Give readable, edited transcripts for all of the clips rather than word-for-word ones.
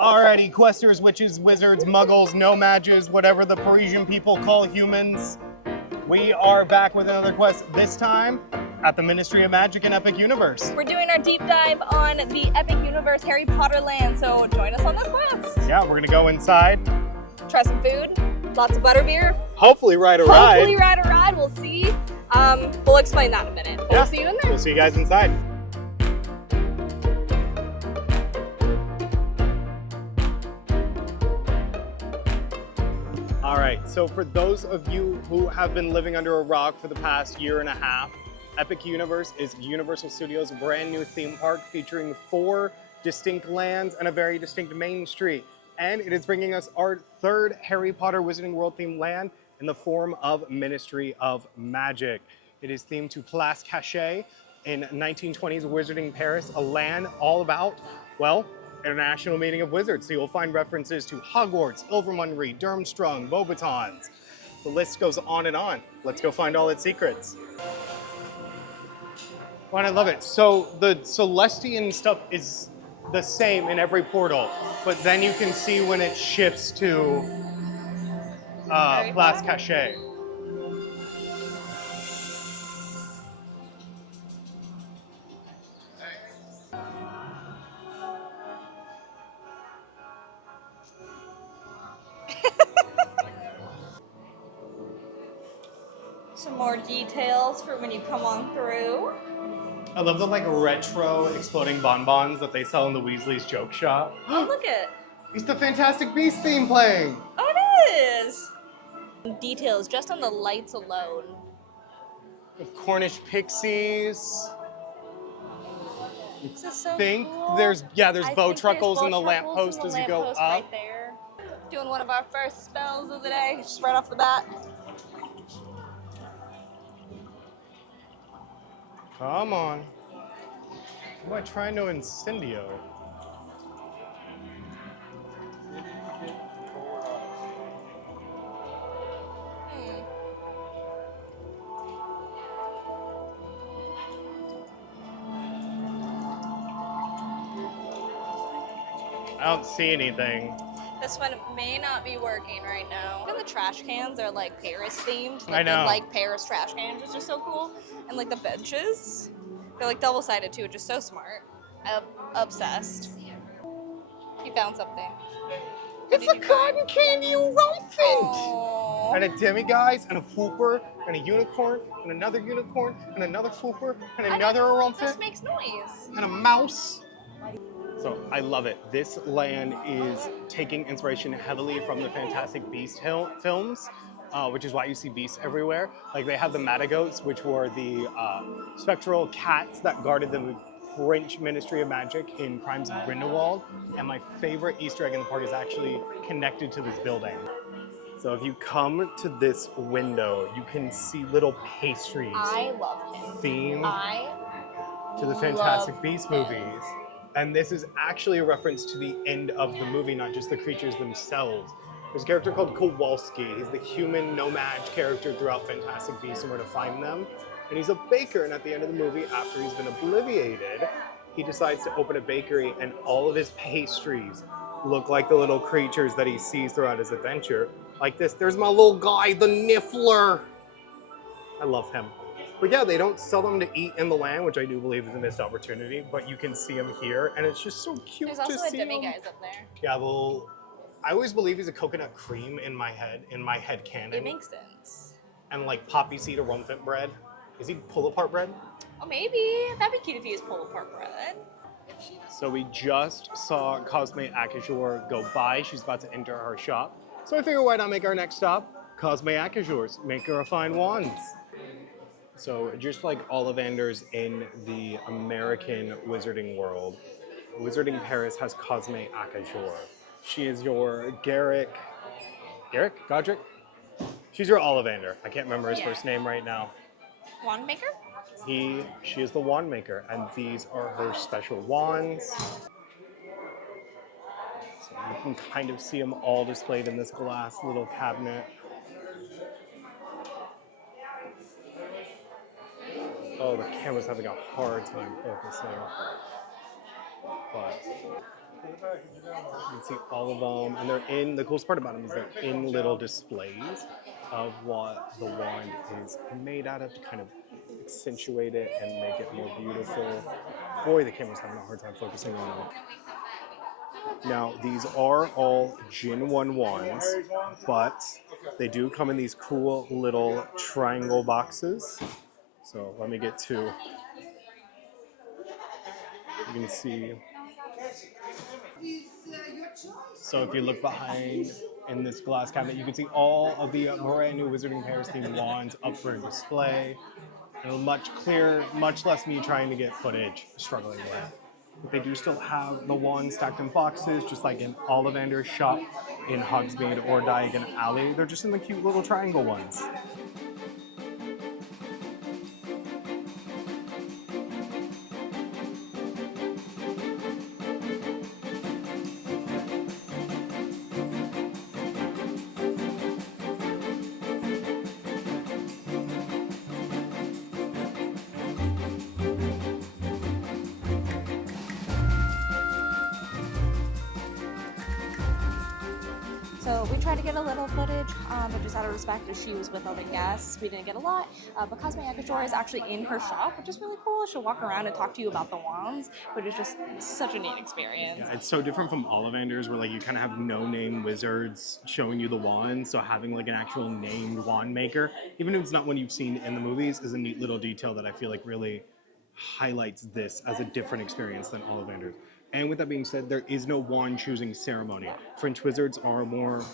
Alrighty, questers, witches, wizards, muggles, no-mages, whatever the Parisian people call humans. We are back with another quest, this time at the Ministry of Magic and Epic Universe. We're doing our deep dive on the Epic Universe Harry Potter land, so join us on this quest. Yeah, we're gonna go inside. Try some food, lots of butterbeer. Hopefully ride a ride. Hopefully ride a ride, we'll see. We'll explain that in a minute. Yeah. We'll see you in there. We'll see you guys inside. All right, so for those of you who have been living under a rock for the past year and a half, Epic Universe is Universal Studios' brand new theme park featuring 4 distinct lands and a very distinct main street. And it is bringing us our 3rd Harry Potter Wizarding World themed land in the form of Ministry of Magic. It is themed to Place Cachée in 1920s Wizarding Paris, a land all about, well, International Meeting of Wizards. So you'll find references to Hogwarts, Ilvermorny, Durmstrang, Beauxbatons. The list goes on and on. Let's go find all its secrets. Oh, and I love it. So the Celestian stuff is the same in every portal, but then you can see when it shifts to Place Cachée. Some more details for when you come on through. I love the like retro exploding bonbons that they sell in the Weasley's joke shop. Oh, look it. It's the Fantastic Beasts theme playing. Oh, it is. Details just on the lights alone. The Cornish pixies. This is so think cool. there's I bow think truckles there's in the bow lamppost truckles as in you the go lamppost up. right there. Doing one of our first spells of the day, just right off the bat. Come on. Am I trying to incendio? I don't see anything. This one may not be working right now. Even the trash cans are like Paris themed. I know. Like Paris trash cans, which is so cool. And like the benches, they're like double-sided too, which is so smart. I'm obsessed. You found something. It's a cotton candy rumphant! Aww. And a demiguise, and a fooper, and a unicorn, and another unicorn, and another fooper, and another This rumphant, makes noise. and a mouse. So I love it. This land is taking inspiration heavily from the Fantastic Beasts films, which is why you see beasts everywhere. Like they have the Matagoats, which were the spectral cats that guarded the French Ministry of Magic in Crimes of Grindelwald. And my favorite Easter egg in the park is actually connected to this building. So if you come to this window, you can see little pastries I love him. themed to the Fantastic Beasts movies. And this is actually a reference to the end of the movie, not just the creatures themselves. There's a character called Kowalski. He's the human nomad character throughout Fantastic Beasts and where to find them. And he's a baker, and at the end of the movie, after he's been obliviated, he decides to open a bakery, and all of his pastries look like the little creatures that he sees throughout his adventure. Like this, there's my little guy, the Niffler. I love him. But yeah, they don't sell them to eat in the land, which I do believe is a missed opportunity, but you can see him here, and it's just so cute There's to also a see him. demiguise up there. Yeah, well, I always believe he's a coconut cream in my head canon. It makes sense. And like poppy seed or rumphant bread. Is he pull-apart bread? Oh, maybe. That'd be cute if he was pull-apart bread. So we just saw Cosme Akajor go by. She's about to enter our shop. So I figure why not make our next stop Cosme Akajor's, make her a fine wands. So just like Ollivanders in the American Wizarding world, Wizarding Paris has Cosme Akajor. She is your Godric? She's your Ollivander. I can't remember his first name right now. Wand maker? She is the wand maker, and these are her special wands. So you can kind of see them all displayed in this glass little cabinet. Oh, the camera's having a hard time focusing. But You can see all of them, and they're in, the coolest part about them is they're in little displays of what the wand is made out of to kind of accentuate it and make it more beautiful. Boy, the camera's having a hard time focusing on it. Now, these are all Gen 1 wands, but they do come in these cool little triangle boxes. So let me get to, you can see. So if you look behind in this glass cabinet, you can see all of the brand new Wizarding Pairs themed wands up for display. And much clearer, much less me trying to get footage, struggling with it. But they do still have the wands stacked in boxes, just like in Ollivander's shop in Hogsmeade or Diagon Alley. They're just in the cute little triangle ones. So we tried to get a little footage, but just out of respect as she was with other guests, we didn't get a lot. But Cosme Akashore is actually in her shop, which is really cool. She'll walk around and talk to you about the wands, but it's just such a neat experience. Yeah, it's so different from Ollivander's where like you kind of have no-name wizards showing you the wands, so having like an actual named wand maker, even if it's not one you've seen in the movies, is a neat little detail that I feel like really highlights this as a different experience than Ollivander's. And with that being said, there is no wand choosing ceremony. French wizards are more,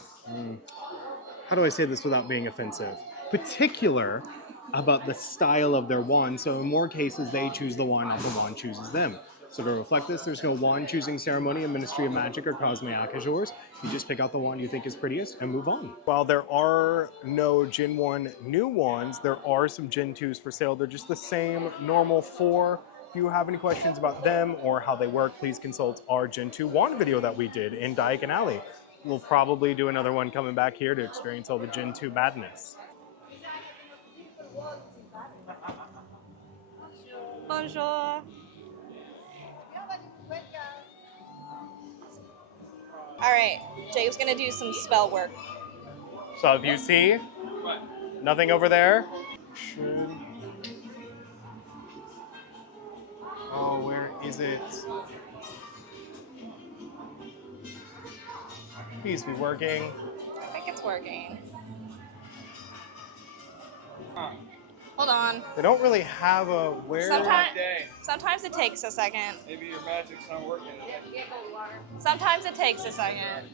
how do I say this without being offensive? Particular about the style of their wand. So in more cases, they choose the wand, not the wand chooses them. So to reflect this, there's no wand choosing ceremony in Ministry of Magic or Cosme Akashores. You just pick out the wand you think is prettiest and move on. While there are no Gen 1 new wands, there are some Gen 2s for sale. They're just the same normal 4. If you have any questions about them or how they work, please consult our Gen 2 wand video that we did in Diagon Alley. We'll probably do another one coming back here to experience all the Gen 2 madness. Bonjour. All right, Jake's gonna do some spell work. So if you see nothing over there, oh, where is it? Please be working. I think it's working. Hold on. They don't really have a where. Sometimes it takes a second. Maybe your magic's not working. Sometimes it takes a second.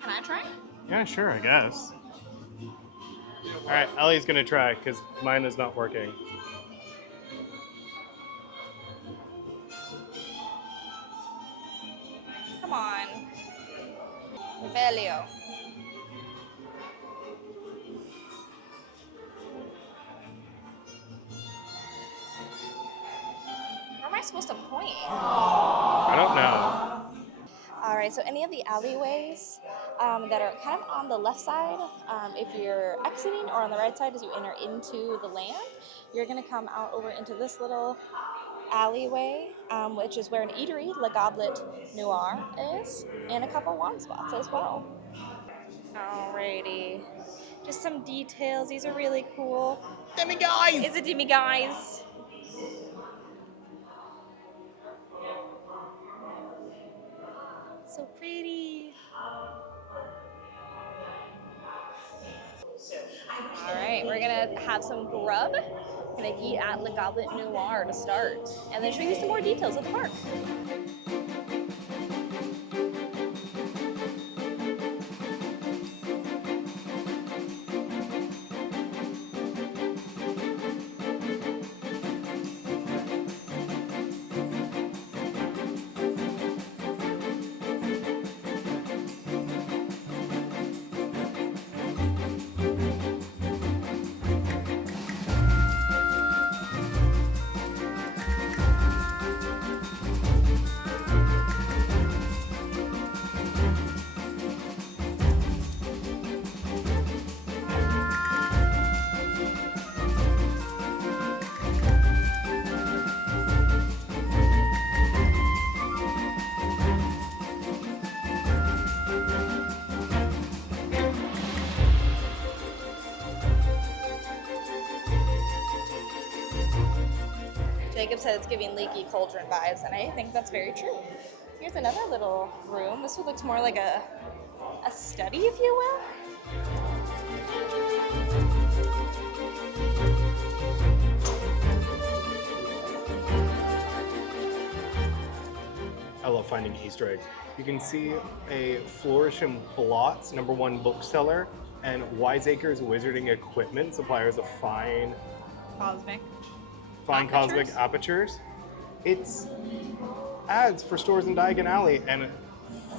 Can I try? Yeah, sure, I guess. All right, Ellie's gonna try because mine is not working. Come on. Rebelio. Where am I supposed to point? I don't know. All right, so any of the alleyways that are kind of on the left side, if you're exiting, or on the right side as you enter into the land, you're gonna come out over into this little alleyway, which is where an eatery, Le Goblet Noir, is, and a couple wand spots as well. Alrighty, just some details. These are really cool. Demi guys! It's a demi guys. So pretty. All right, we're gonna have some grub. Gonna eat at Le Goblet Noir to start, and then show you some more details of the park. Jacob said it's giving leaky cauldron vibes, and I think that's very true. Here's another little room. This one looks more like a study, if you will. I love finding Easter eggs. You can see a Flourish and Blot's #1 bookseller and Wiseacre's Wizarding Equipment, suppliers of fine cosmic apertures. It's ads for stores in Diagon Alley, and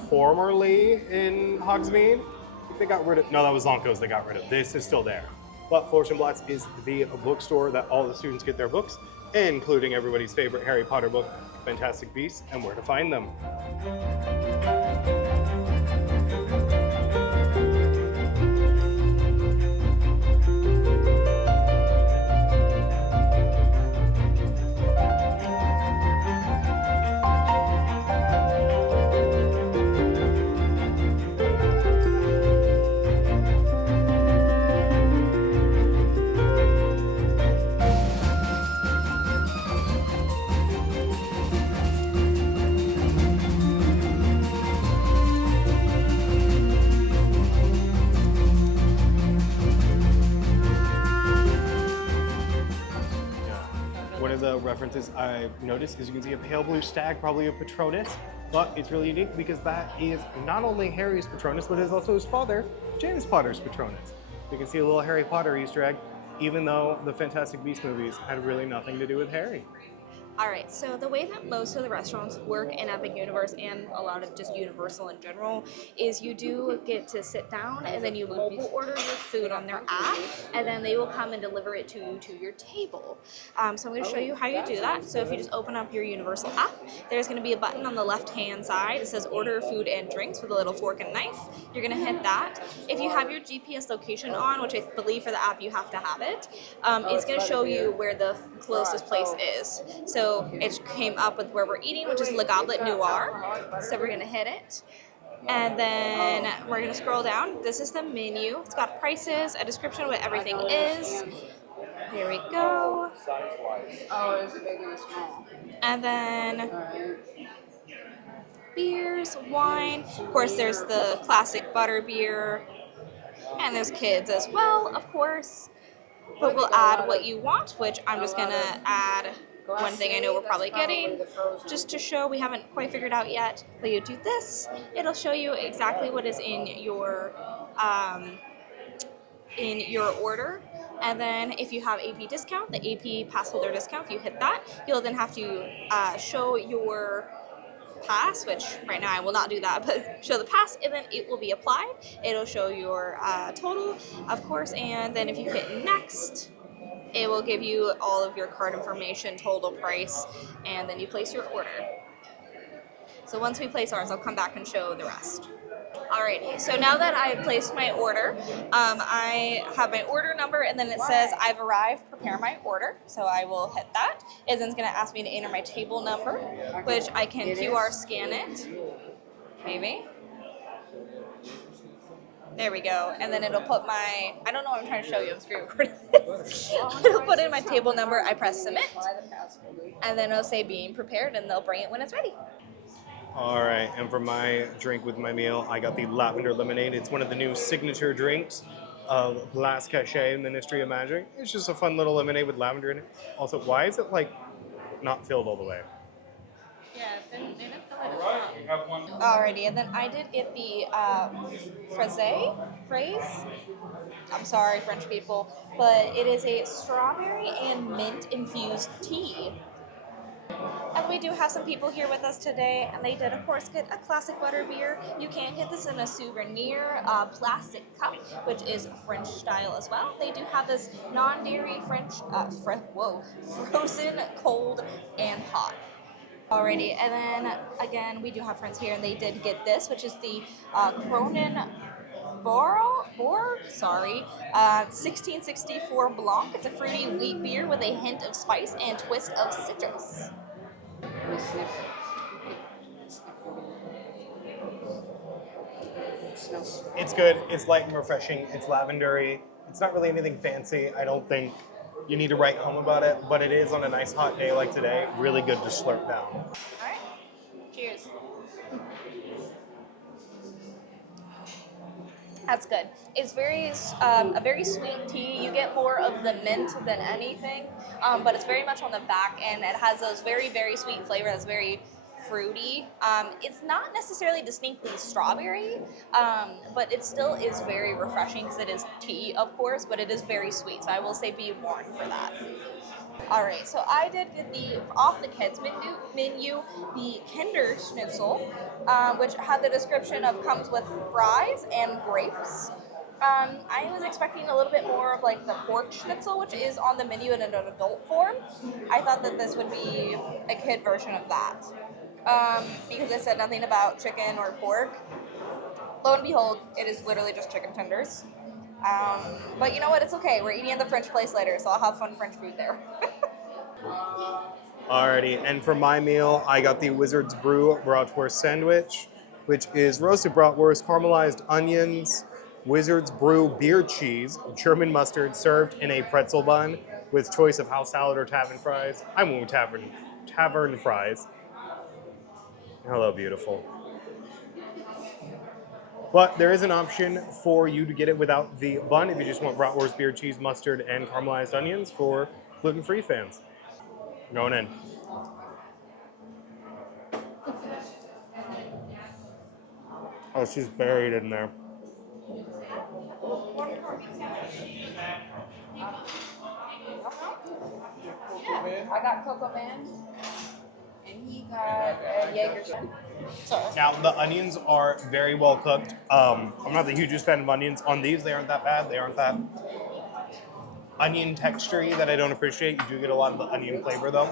formerly in Hogsmeade, I think they got rid of, no, that was Zonko's they got rid of. This is still there. But Flourish and Blot's is the bookstore that all the students get their books, including everybody's favorite Harry Potter book, Fantastic Beasts, and where to find them. One of the references I've noticed is you can see a pale blue stag, probably a Patronus, but it's really unique because that is not only Harry's Patronus, but is also his father, James Potter's Patronus. You can see a little Harry Potter Easter egg, even though the Fantastic Beasts movies had really nothing to do with Harry. All right, so the way that most of the restaurants work in Epic Universe and a lot of just Universal in general is you do get to sit down and then you mobile order your food on their app and then they will come and deliver it to you to your table. So I'm going to show you how you do that. So if you just open up your Universal app, there's going to be a button on the left-hand side. It says order food and drinks with a little fork and knife. You're going to hit that. If you have your GPS location on, which I believe for the app you have to have it, it's going to show you where the closest place is. So it came up with where we're eating, which is Le Goblet Noir. So we're gonna hit it. And then we're gonna scroll down. This is the menu. It's got prices, a description of what everything is. Here we go. Oh, it's big and small. And then beers, wine. Of course, there's the classic butter beer. And there's kids as well, of course. But we'll add what you want, which I'm just gonna add one thing I know we're probably getting, just to show we haven't quite figured out yet. But you do this, it'll show you exactly what is in your order. And then if you have AP discount, the AP pass holder discount, if you hit that, you'll then have to show your pass, which right now I will not do that, but show the pass and then it will be applied. It'll show your total, of course, and then if you hit next, it will give you all of your card information, total price, and then you place your order. So once we place ours, I'll come back and show the rest. Alrighty, so now that I've placed my order, I have my order number and then it says I've arrived, prepare my order. So I will hit that. And then it's gonna ask me to enter my table number, which I can QR scan it, maybe. There we go. And then it'll put my, I don't know what I'm trying to show you, I'm screen recording this. It'll put in my table number, I press submit, and then it'll say being prepared and they'll bring it when it's ready. All right, and for my drink with my meal, I got the lavender lemonade. It's one of the new signature drinks of Glass Cachet Ministry of Magic. It's just a fun little lemonade with lavender in it. Also, why is it like not filled all the way? Yeah, they didn't fill it. Alrighty, and then I did get the phrase. I'm sorry, French people, but it is a strawberry and mint infused tea. And we do have some people here with us today, and they did, of course, get a classic butter beer. You can get this in a souvenir plastic cup, which is French style as well. They do have this non-dairy French, frozen, cold, and hot. Alrighty, and then again, we do have friends here, and they did get this, which is the Cronin 1664 Blanc. It's a fruity wheat beer with a hint of spice and twist of citrus. It's good. It's light and refreshing. It's lavendery. It's not really anything fancy, I don't think. you need to write home about it, but it is on a nice hot day like today, really good to slurp down. All right. Cheers. That's good. It's a very sweet tea. You get more of the mint than anything, but it's very much on the back end. It has those very, very sweet flavor that's very fruity. It's not necessarily distinctly strawberry, but it still is very refreshing because it is tea, of course, but it is very sweet. So I will say be warned for that. All right, so I did get off the kids menu the Kinder Schnitzel, which had the description of comes with fries and grapes. I was expecting a little bit more of like the pork schnitzel, which is on the menu in an adult form. I thought that this would be a kid version of that, because it said nothing about chicken or pork. Lo and behold, it is literally just chicken tenders. But you know what? It's okay. We're eating at the French place later, so I'll have fun French food there. Alrighty, and for my meal, I got the Wizard's Brew bratwurst sandwich, which is roasted bratwurst, caramelized onions, Wizard's Brew beer cheese, German mustard, served in a pretzel bun with choice of house salad or tavern fries. I went with tavern fries. Hello, beautiful. But there is an option for you to get it without the bun if you just want bratwurst, beer cheese, mustard, and caramelized onions for gluten-free fans. Going in. Oh, she's buried in there. I got Coco Man, and he got Jaeger. Now, the onions are very well cooked. I'm not the hugest fan of onions. On these, they aren't that bad. They aren't that onion texture-y that I don't appreciate. You do get a lot of the onion flavor, though.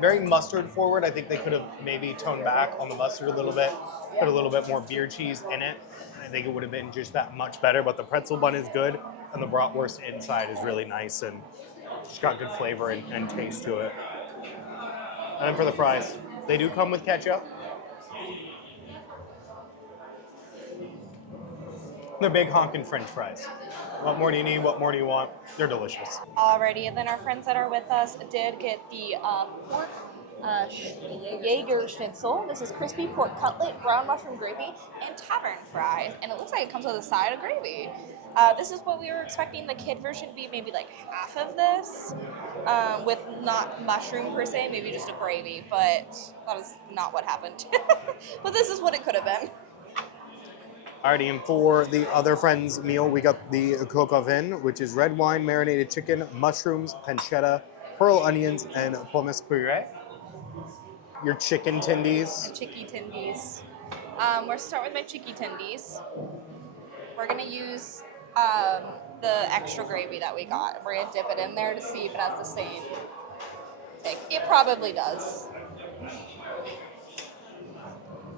Very mustard forward. I think they could have maybe toned back on the mustard a little bit, put a little bit more beer cheese in it. I think it would have been just that much better, but the pretzel bun is good, and the bratwurst inside is really nice and just got good flavor and taste to it. And then for the fries, they do come with ketchup. They're big honkin' French fries. What more do you need? What more do you want? They're delicious. Alrighty, and then our friends that are with us did get the pork Jaeger Schnitzel. This is crispy pork cutlet, brown mushroom gravy, and tavern fries. And it looks like it comes with a side of gravy. This is what we were expecting the kid version to be, maybe like half of this, with not mushroom per se, maybe just a gravy, but that was not what happened. But this is what it could have been. Alrighty, and for the other friend's meal, we got the coq au vin, which is red wine, marinated chicken, mushrooms, pancetta, pearl onions, and pomme puree. Your chicken tendies. The chicky tendies. We're start with my chicky tendies. We're gonna use the extra gravy that we got. We're gonna dip it in there to see if it has the same thing. It probably does.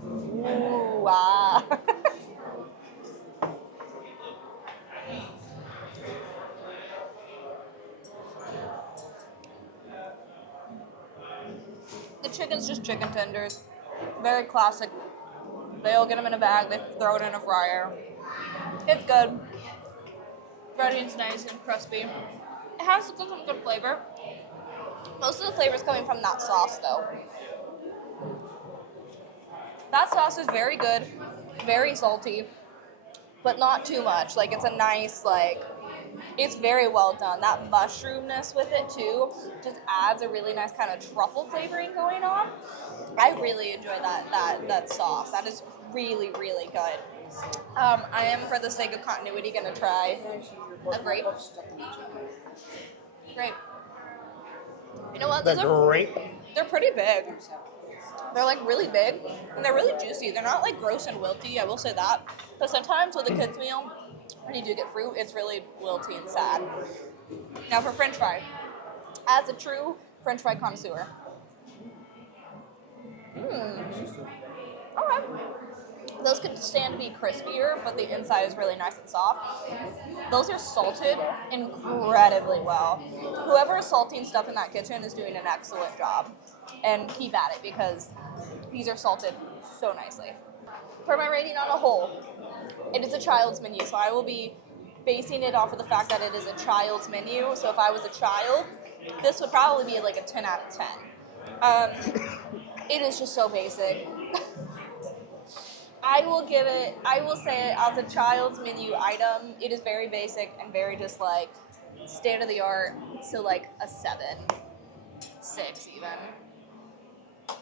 Ooh, ah. The chicken's just chicken tenders. Very classic. They'll get them in a bag, they throw it in a fryer. It's good. Breading's nice and crispy. It has some good flavor. Most of the flavor is coming from that sauce, though. That sauce is very good, very salty, but not too much. Like, it's a nice, like, it's very well done. That mushroomness with it, too, just adds a really nice kind of truffle flavoring going on. I really enjoy that sauce. That is really, really good. I am, for the sake of continuity, going to try a grape. Grape. You know what? The grape? They're pretty big. They're like really big, and they're really juicy. They're not like gross and wilty, I will say that. But sometimes with a kid's meal, when you do get fruit, it's really wilty and sad. Now for French fry. As a true French fry connoisseur. Okay. Those could stand to be crispier, but the inside is really nice and soft. Those are salted incredibly well. Whoever is salting stuff in that kitchen is doing an excellent job. And keep at it, because these are salted so nicely. For my rating on a whole, it is a child's menu, so I will be basing it off of the fact that it is a child's menu. So if I was a child, this would probably be like a 10 out of 10. It is just so basic. I will say it as a child's menu item, it is very basic and very just like state of the art. So like a 7, 6 even.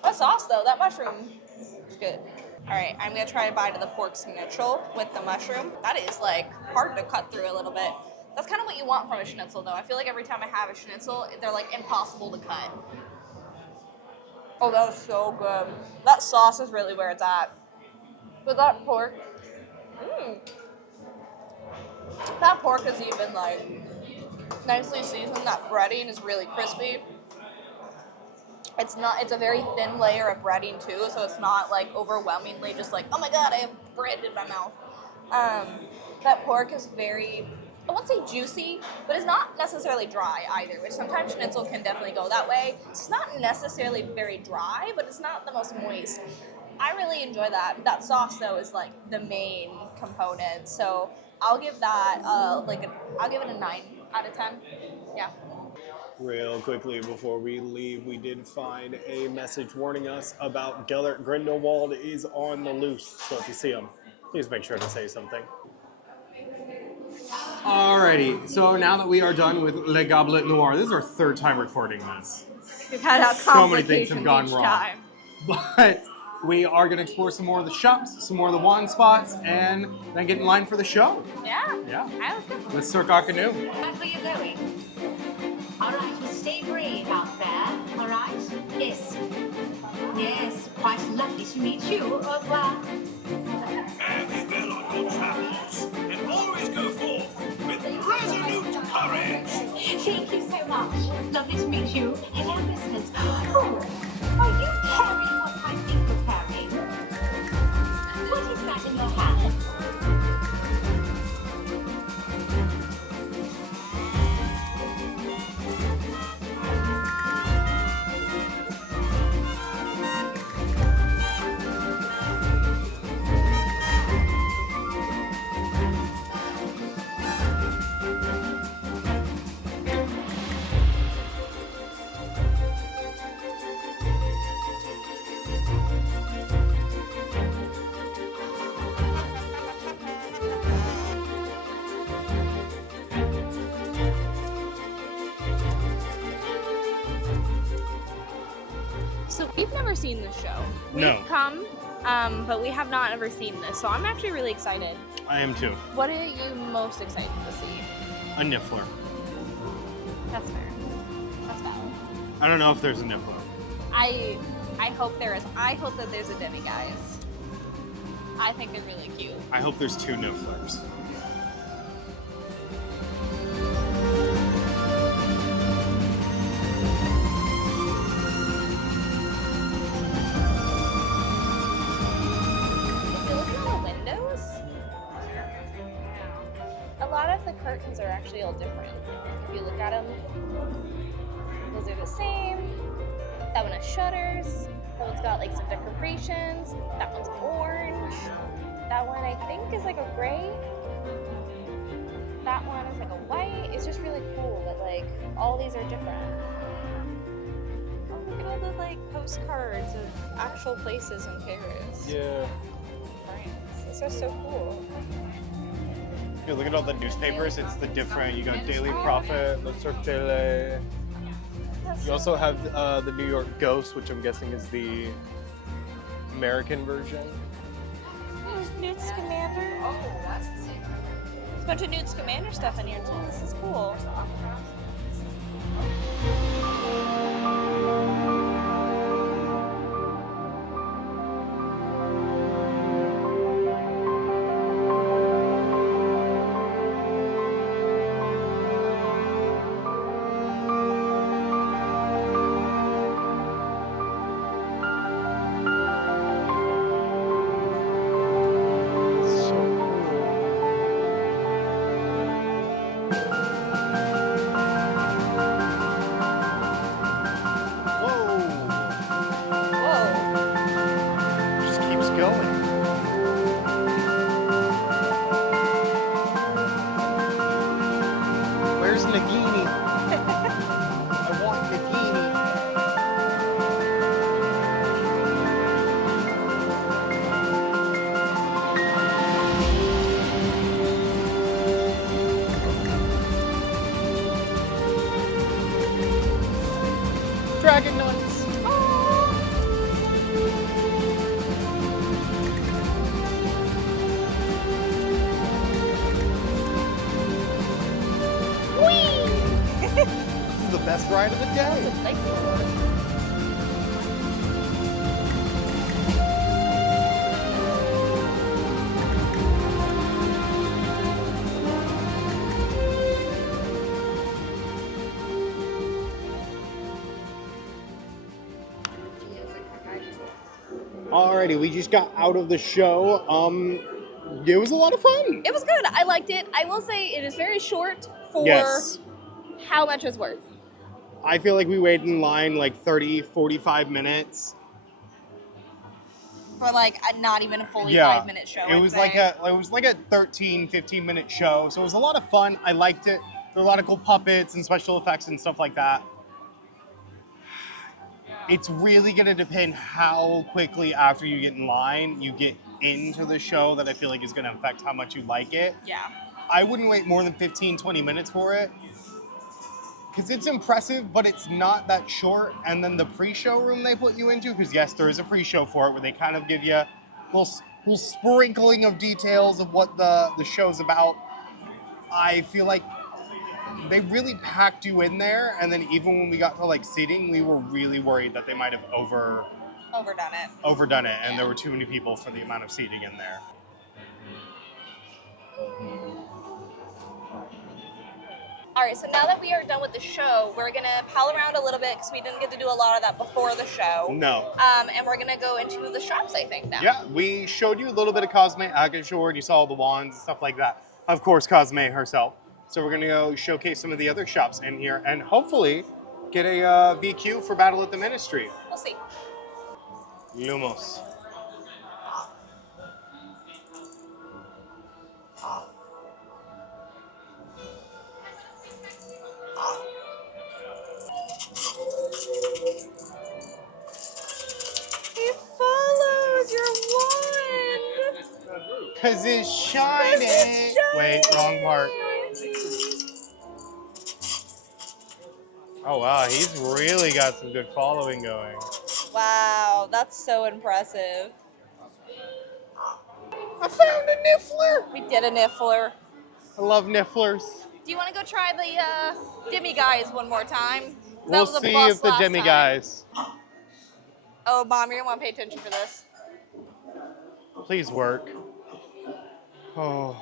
That sauce though, that mushroom is good. All right, I'm gonna try to bite of the pork schnitzel with the mushroom. That is like hard to cut through a little bit. That's kind of what you want from a schnitzel though. I feel like every time I have a schnitzel, they're like impossible to cut. Oh, that was so good. That sauce is really where it's at. With that pork, that pork is even like nicely seasoned. That breading is really crispy. It's a very thin layer of breading too, so it's not like overwhelmingly just like, oh my god, I have bread in my mouth. That pork is very, I won't say juicy, but it's not necessarily dry either, which sometimes schnitzel can definitely go that way. It's not necessarily very dry, but it's not the most moist. I really enjoy that. That sauce though is like the main component, so I'll give that I'll give it a 9 out of 10. Yeah. Real quickly before we leave, we did find a message warning us about Gellert Grindelwald is on the loose. So if you see him, please make sure to say something. Alrighty, so now that we are done with Le Goblet Noir, this is our 3rd time recording this. We've had So many things have gone each wrong. time. But we are going to explore some more of the shops, some more of the wand spots, and then get in line for the show. Yeah. Yeah. I was good. Let's circle our canoe. That's where you're going. All right, well, stay brave out there, all right? Yes. Yes, quite lovely to meet you. Au revoir. Fare thee well on your travels, and always go forth with resolute courage. Thank you so much. Lovely to meet you. Hello, listeners. Oh, are you carrying what I think you're carrying? What is that in your hand? So we've never seen this show. No. We've come, but we have not ever seen this. So I'm actually really excited. I am too. What are you most excited to see? A Niffler. That's fair. That's valid. I don't know if there's a Niffler. I hope there is. I hope that there's a demiguise. I think they're really cute. I hope there's 2 Nifflers. If you look at the windows, a lot of the curtains are actually all different. If you look at them, those are the same. That one has shutters. That one's got like some decorations. That one's orange. That one I think is like a gray. That one is like a white. It's just really cool that like all these are different. Oh, look at all the like postcards of actual places in Paris. Yeah. France. This is so cool. If you look at all the newspapers, it's the different. You got Daily Prophet, Le Cirque. You also have the New York Ghost, which I'm guessing is the American version. There's Newt Scamander. Oh, that's the same. There's a bunch of Newt Scamander stuff in here too. This is cool. ride of the day. Like, Alrighty, we just got out of the show. It was a lot of fun. it was good. I liked it. I will say it is very short for Yes. how much it's worth. I feel like we waited in line like 30, 45 minutes. For like not even a fully Yeah. 5-minute show. It was like a 13, 15-minute show. So it was a lot of fun. I liked it. There were a lot of cool puppets and special effects and stuff like that. It's really going to depend how quickly after you get in line, you get into the show that I feel like is going to affect how much you like it. Yeah. I wouldn't wait more than 15, 20 minutes for it. Because it's impressive, but it's not that short. And then the pre-show room they put you into, because yes, there is a pre-show for it, where they kind of give you a little sprinkling of details of what the show's about. I feel like they really packed you in there, and then even when we got to like seating, we were really worried that they might have overdone it, and there were too many people for the amount of seating in there. All right, so now that we are done with the show, we're gonna pal around a little bit because we didn't get to do a lot of that before the show. No. And we're gonna go into the shops, I think, now. Yeah, we showed you a little bit of Cosme Agashore. You saw all the wands and stuff like that. Of course, Cosme herself. So we're gonna go showcase some of the other shops in here and hopefully get a VQ for Battle at the Ministry. We'll see. Lumos. It follows your wand. Cause it's shining. Wait, wrong part. Oh wow, he's really got some good following going. Wow, that's so impressive. I found a niffler. We did a niffler. I love nifflers. Do you want to go try the demi guys one more time? We'll see if the demi guys. Oh, Mom, you're gonna want to pay attention for this. Please work. Oh.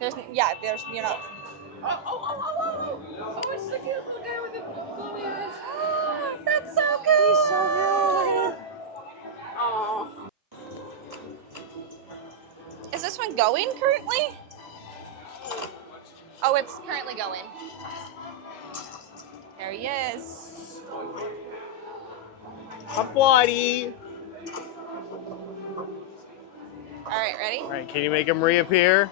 There's you're not. Oh, it's the cute little guy with the gloomy eyes. That's so good. He's so good. Aw. Is this one going currently? Oh, it's currently going. There he is. Hi, buddy. All right, ready? All right, can you make him reappear?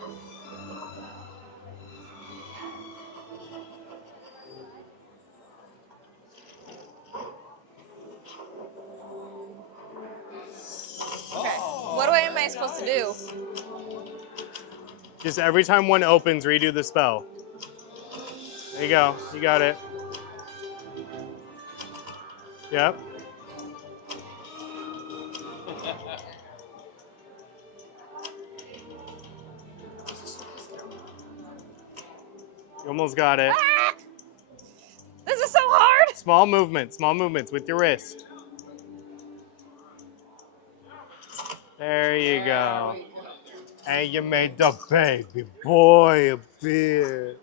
Okay. What am I supposed to do? Just every time one opens, redo the spell. There you go. You got it. Yep. You almost got it. Ah! This is so hard. Small movements with your wrist. There you go. And you made the baby boy appear.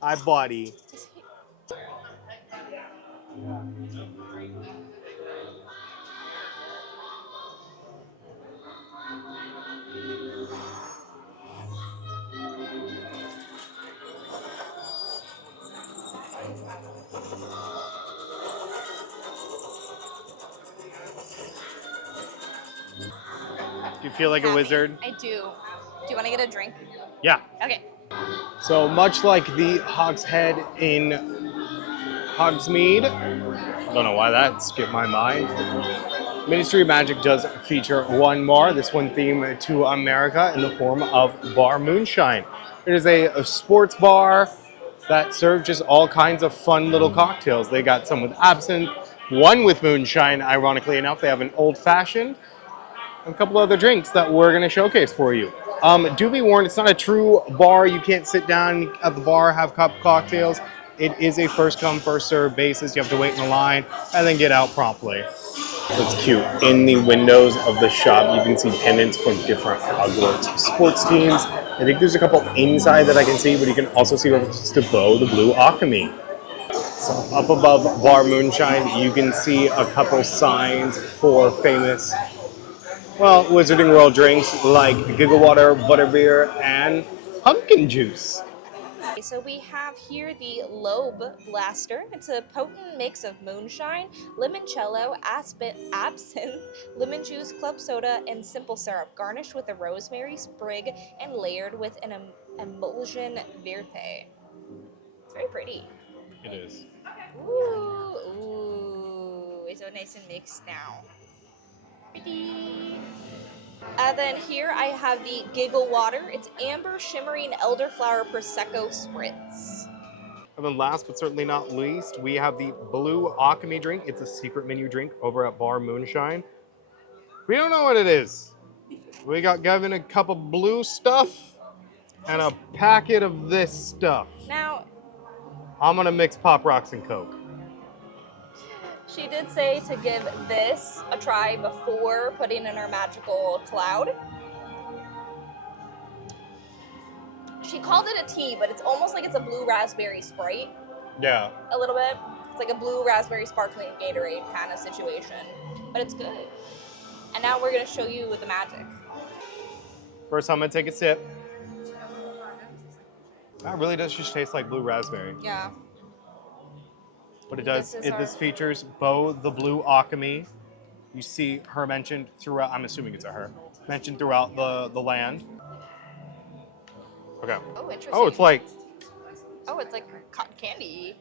Hi, buddy. Do you feel like a wizard? I do. Do you want to get a drink? Yeah. Okay. So much like the Hogshead in Hogsmeade, don't know why that skipped my mind. Ministry of Magic does feature one bar, this one themed to America in the form of Bar Moonshine. It is a sports bar that serves just all kinds of fun little cocktails. They got some with absinthe, one with moonshine, ironically enough. They have an old fashioned, and a couple other drinks that we're going to showcase for you. Do be warned, it's not a true bar. You can't sit down at the bar, have cup cocktails. It is a first come, first serve basis. You have to wait in the line and then get out promptly. It's cute. In the windows of the shop, you can see pennants for different Hogwarts sports teams. I think there's a couple inside that I can see, but you can also see references to Bo, the Blue Alchemy. So up above Bar Moonshine, you can see a couple signs for famous, well, Wizarding World drinks like Giggle Water, Butterbeer, and Pumpkin Juice. So we have here the Lobe Blaster. It's a potent mix of moonshine, limoncello, absinthe, lemon juice, club soda, and simple syrup, garnished with a rosemary sprig and layered with an emulsion verte. It's very pretty. It is. Ooh, it's so nice and mixed now. Pretty. Then here I have the Giggle Water. It's amber shimmering elderflower prosecco spritz. And then last but certainly not least, we have the Blue Alchemy drink. It's a secret menu drink over at Bar Moonshine. We don't know what it is. We got Gavin a cup of blue stuff and a packet of this stuff. Now, I'm gonna mix Pop Rocks and Coke. she did say to give this a try before putting in her magical cloud. She called it a tea, but it's almost like it's a blue raspberry Sprite. Yeah. A little bit. It's like a blue raspberry sparkling Gatorade kind of situation, but it's good. And now we're gonna show you with the magic. First, I'm gonna take a sip. That really does just taste like blue raspberry. Yeah. But it does. This is This features Bo, the Blue Alchemy. You see her mentioned throughout. I'm assuming it's a her. Mentioned throughout the land. Okay. Oh, interesting. Oh, it's like. Oh, it's like cotton candy.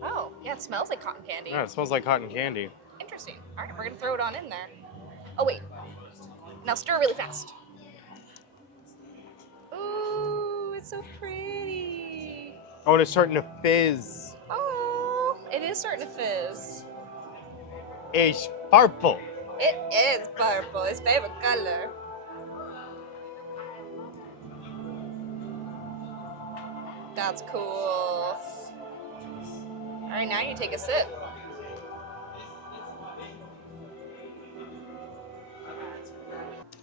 Oh, yeah, it smells like cotton candy. Yeah, it smells like cotton candy. Interesting. All right, we're gonna throw it on in there. Oh wait. Now stir really fast. Ooh, it's so pretty. Oh, and it's starting to fizz. Oh, it is starting to fizz. It's purple. It is purple. His favorite color. That's cool. All right, now you take a sip.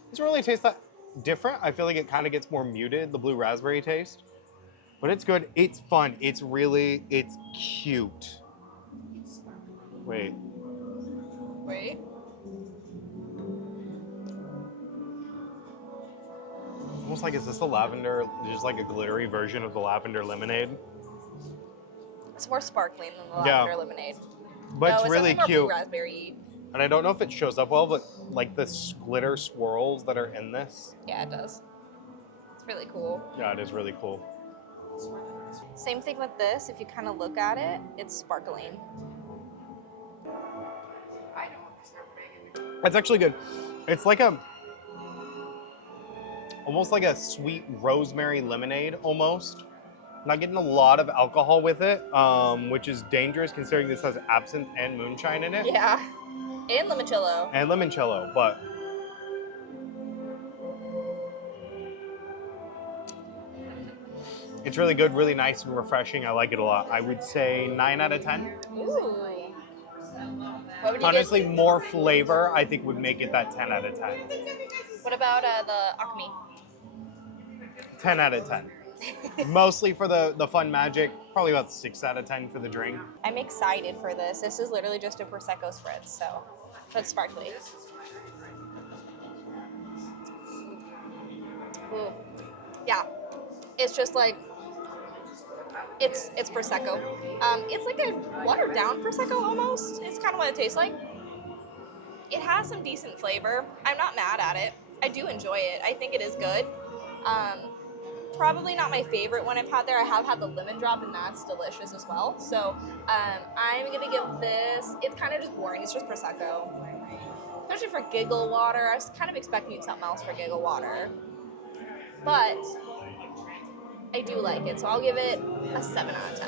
Doesn't really taste that different. I feel like it kind of gets more muted, the blue raspberry taste. But it's good. It's fun. It's cute. Wait. Wait. Almost like, is this the lavender, just like a glittery version of the lavender lemonade? It's more sparkling than the Yeah. lavender lemonade. But No, it's really definitely more cute. blue raspberry. And I don't know if it shows up well, but like the glitter swirls that are in this. Yeah, it does. It's really cool. Yeah, it is really cool. Same thing with this. If you kind of look at it, it's sparkling. It's actually good. It's like almost like a sweet rosemary lemonade almost. Not getting a lot of alcohol with it, which is dangerous considering this has absinthe and moonshine in it. Yeah. And limoncello. And limoncello, but it's really good, really nice and refreshing. I like it a lot. I would say 9 out of 10. Ooh. What would you Honestly, give? more flavor I think would make it that 10 out of 10. What about the alchemy? 10 out of 10. Mostly for the fun magic, probably about 6 out of 10 for the drink. I'm excited for this. This is literally just a prosecco spritz, so but sparkly. Ooh. Yeah, it's just like it's prosecco. It's like a watered down prosecco almost. It's kind of what it tastes like. It has some decent flavor. I'm not mad at it. I do enjoy it. I think it is good. Probably not my favorite one I've had there. I have had the lemon drop, and that's delicious as well. So I'm gonna give this. It's kind of just boring. It's just prosecco, especially for Giggle Water. I was kind of expecting something else for Giggle Water, but I do like it. So I'll give it a 7 out of 10.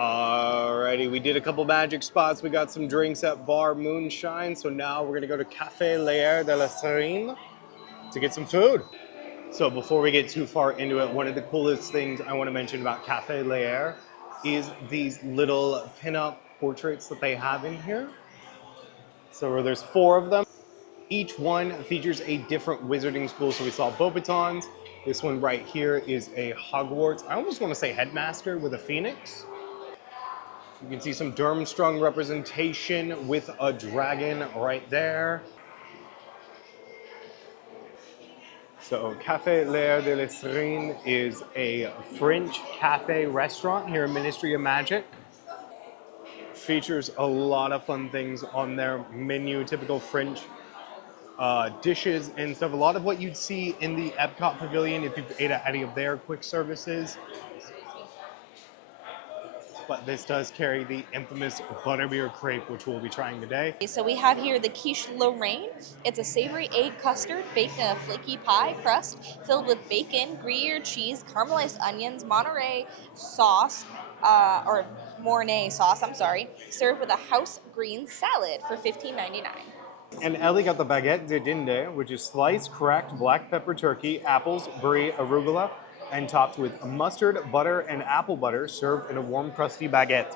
Alrighty, we did a couple magic spots. We got some drinks at Bar Moonshine. So now we're gonna go to Café L'air de la Serine to get some food. So before we get too far into it, one of the coolest things I want to mention about Cafe Lair is these little pin-up portraits that they have in here. So there's 4 of them. Each one features a different wizarding school. So we saw Beauxbatons. This one right here is a Hogwarts, I almost want to say headmaster with a phoenix. You can see some Durmstrang representation with a dragon right there. So Café L'Air de l'Estrine is a French cafe restaurant here in Ministry of Magic. Features a lot of fun things on their menu, typical French dishes and stuff. A lot of what you'd see in the Epcot Pavilion if you've ate at any of their quick services. But this does carry the infamous butterbeer crepe, which we'll be trying today. So we have here the quiche Lorraine. It's a savory egg custard baked in a flaky pie crust filled with bacon, Gruyere cheese, caramelized onions, Monterey sauce, or Mornay sauce, I'm sorry, served with a house green salad for $15.99. And Ellie got the baguette de dinde, which is sliced, cracked black pepper turkey, apples, brie, arugula, and topped with mustard, butter, and apple butter, served in a warm, crusty baguette.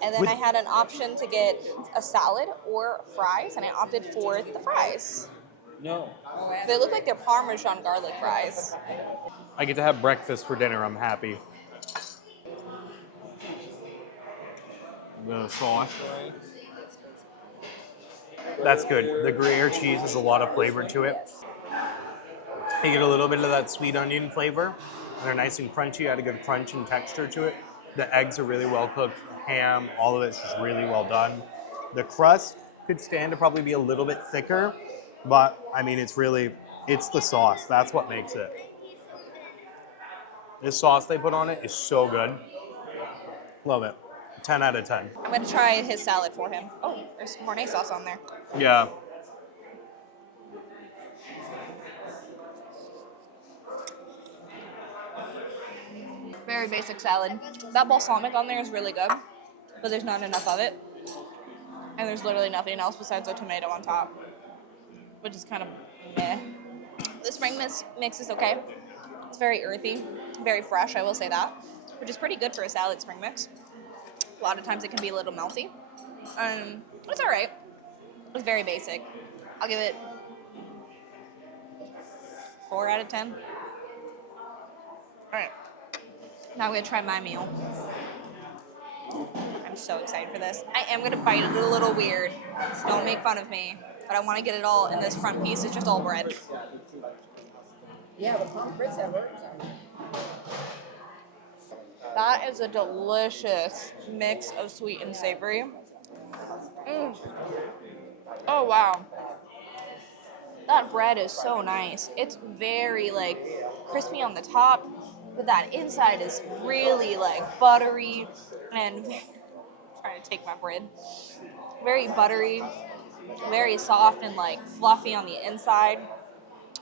And then I had an option to get a salad or fries, and I opted for the fries. No. They look like they're Parmesan garlic fries. I get to have breakfast for dinner, I'm happy. The sauce. That's good. The Gruyere cheese has a lot of flavor to it. You get a little bit of that sweet onion flavor. They're nice and crunchy, add a good crunch and texture to it. The eggs are really well cooked, ham, all of it's just really well done. The crust could stand to probably be a little bit thicker, but I mean, it's the sauce. That's what makes it. This sauce they put on it is so good. Love it. 10 out of 10. I'm going to try his salad for him. Oh, there's Mornay sauce on there. Yeah. Very basic salad. That balsamic on there is really good, but there's not enough of it. And there's literally nothing else besides a tomato on top, which is kind of meh. The spring mix is okay. It's very earthy, very fresh, I will say that, which is pretty good for a salad spring mix. A lot of times it can be a little melty. It's all right. It's very basic. I'll give it 4 out of 10. All right. Now I'm going to try my meal. I'm so excited for this. I am going to bite it a little weird. Don't make fun of me. But I want to get it all in this front piece. It's just all bread. Yeah, the pommes frites have herbs on it. That is a delicious mix of sweet and savory. Oh, wow. That bread is so nice. It's very, crispy on the top, but that inside is really, buttery and... trying to take my bread. Very buttery, very soft and, fluffy on the inside.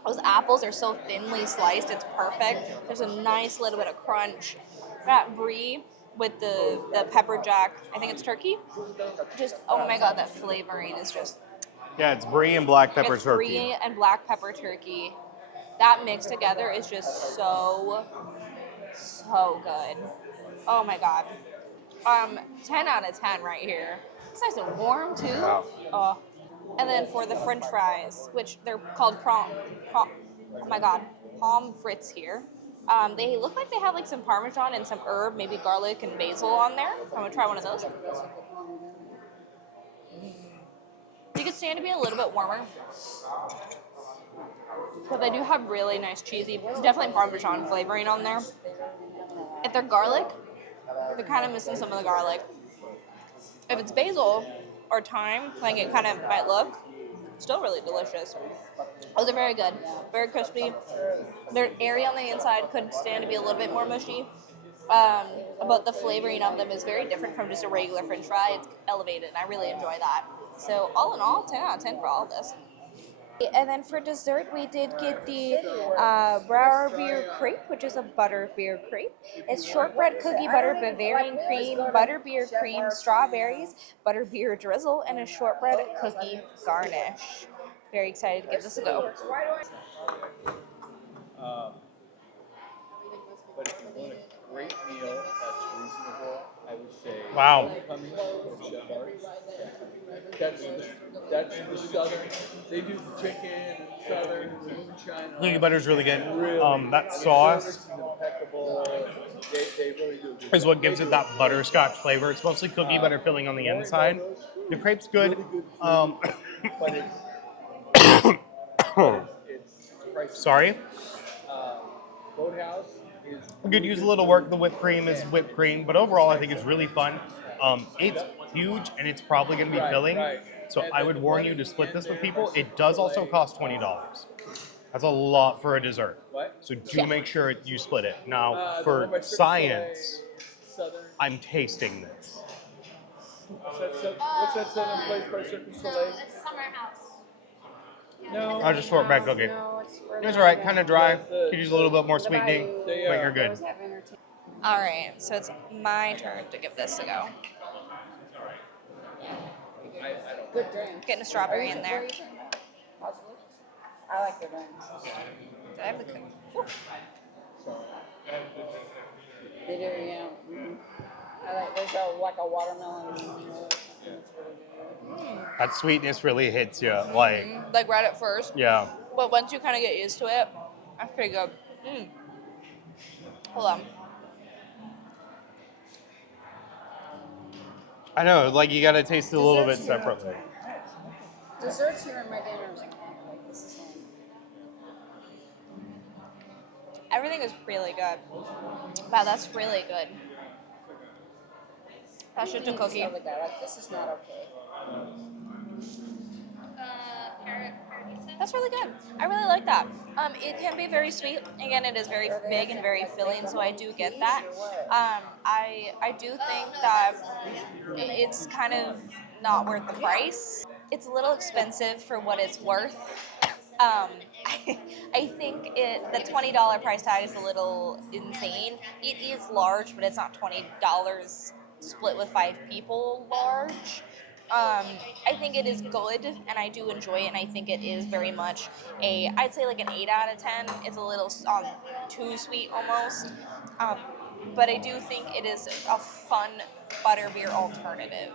Those apples are so thinly sliced, it's perfect. There's a nice little bit of crunch. That brie with the pepper jack, I think it's turkey. Just, oh my god, that flavoring is just... Yeah, it's brie and black pepper it's turkey. Brie and black pepper turkey. That mixed together is just so good. Oh my god. 10 out of 10 right here. It's nice and warm too. Wow. And then for the French fries, which they're called pommes frites here. They look like they have some Parmesan and some herb, maybe garlic and basil on there. I'm gonna try one of those. You could stand to be a little bit warmer, but they do have really nice cheesy, definitely Parmesan flavoring on there. If they're garlic, they're kind of missing some of the garlic. If it's basil or thyme, like it kind of might look, still really delicious. Those are very good, very crispy. They're airy on the inside, could stand to be a little bit more mushy. But the flavoring of them is very different from just a regular French fry. It's elevated, and I really enjoy that. So all in all, 10 out of 10 for all of this. And then for dessert, we did get the Brauer beer crepe, which is a butter beer crepe. It's shortbread cookie butter, Bavarian cream, butter beer cream, strawberries, butter beer drizzle, and a shortbread cookie garnish. Very excited to give this a go. But if you want a great meal that's reasonable, I would say Wow. homecoming or chip bars. That's the southern. They do the chicken and southern and the moonshine. Cookie butter's really good. Really, That service sauce is impeccable. They really do. is what gives it that butterscotch flavor. It's mostly cookie butter filling on the inside. The crepe's good. But it's pricey. Sorry. Boathouse is. We could use a little work. The whipped cream is whipped cream, but overall, I think it's really fun. It's huge, and it's probably going to be filling. So I would warn you to split this with people. It does also cost $20. That's a lot for a dessert. So do make sure you split it. Now, for science, I'm tasting this. What's that southern place by Cirque du Soleil? It's Summer House. No. I'll just short back cookie. No, it's It's all right, kind of dry. Could use a little bit more sweetening, but you're good. All right, so it's my turn to give this a go. Good drinks. Getting a strawberry in there. I like the drinks. Did I have the cookie? Woo. They do, yeah. Mm-hmm. There's like a watermelon meal or something. It's really good. That sweetness really hits you, like, Like right at first, yeah. but once you kind of get used to it, that's pretty good. Hold on. I know, like you gotta taste it a little bit separately. Desserts here in my dinners. Like this is home. Everything is really good. Wow, that's really good. That's just a cookie. Tell the guy, like, this is not okay. That's really good. I really like that. It can be very sweet. Again, it is very big and very filling, so I do get that. I do think that it's kind of not worth the price. It's a little expensive for what it's worth. I think the $20 price tag is a little insane. It is large, but it's not $20 split with 5 people large. I think it is good, and I do enjoy it, and I think it is very much I'd say like an 8 out of 10. It's a little too sweet almost, but I do think it is a fun butterbeer alternative.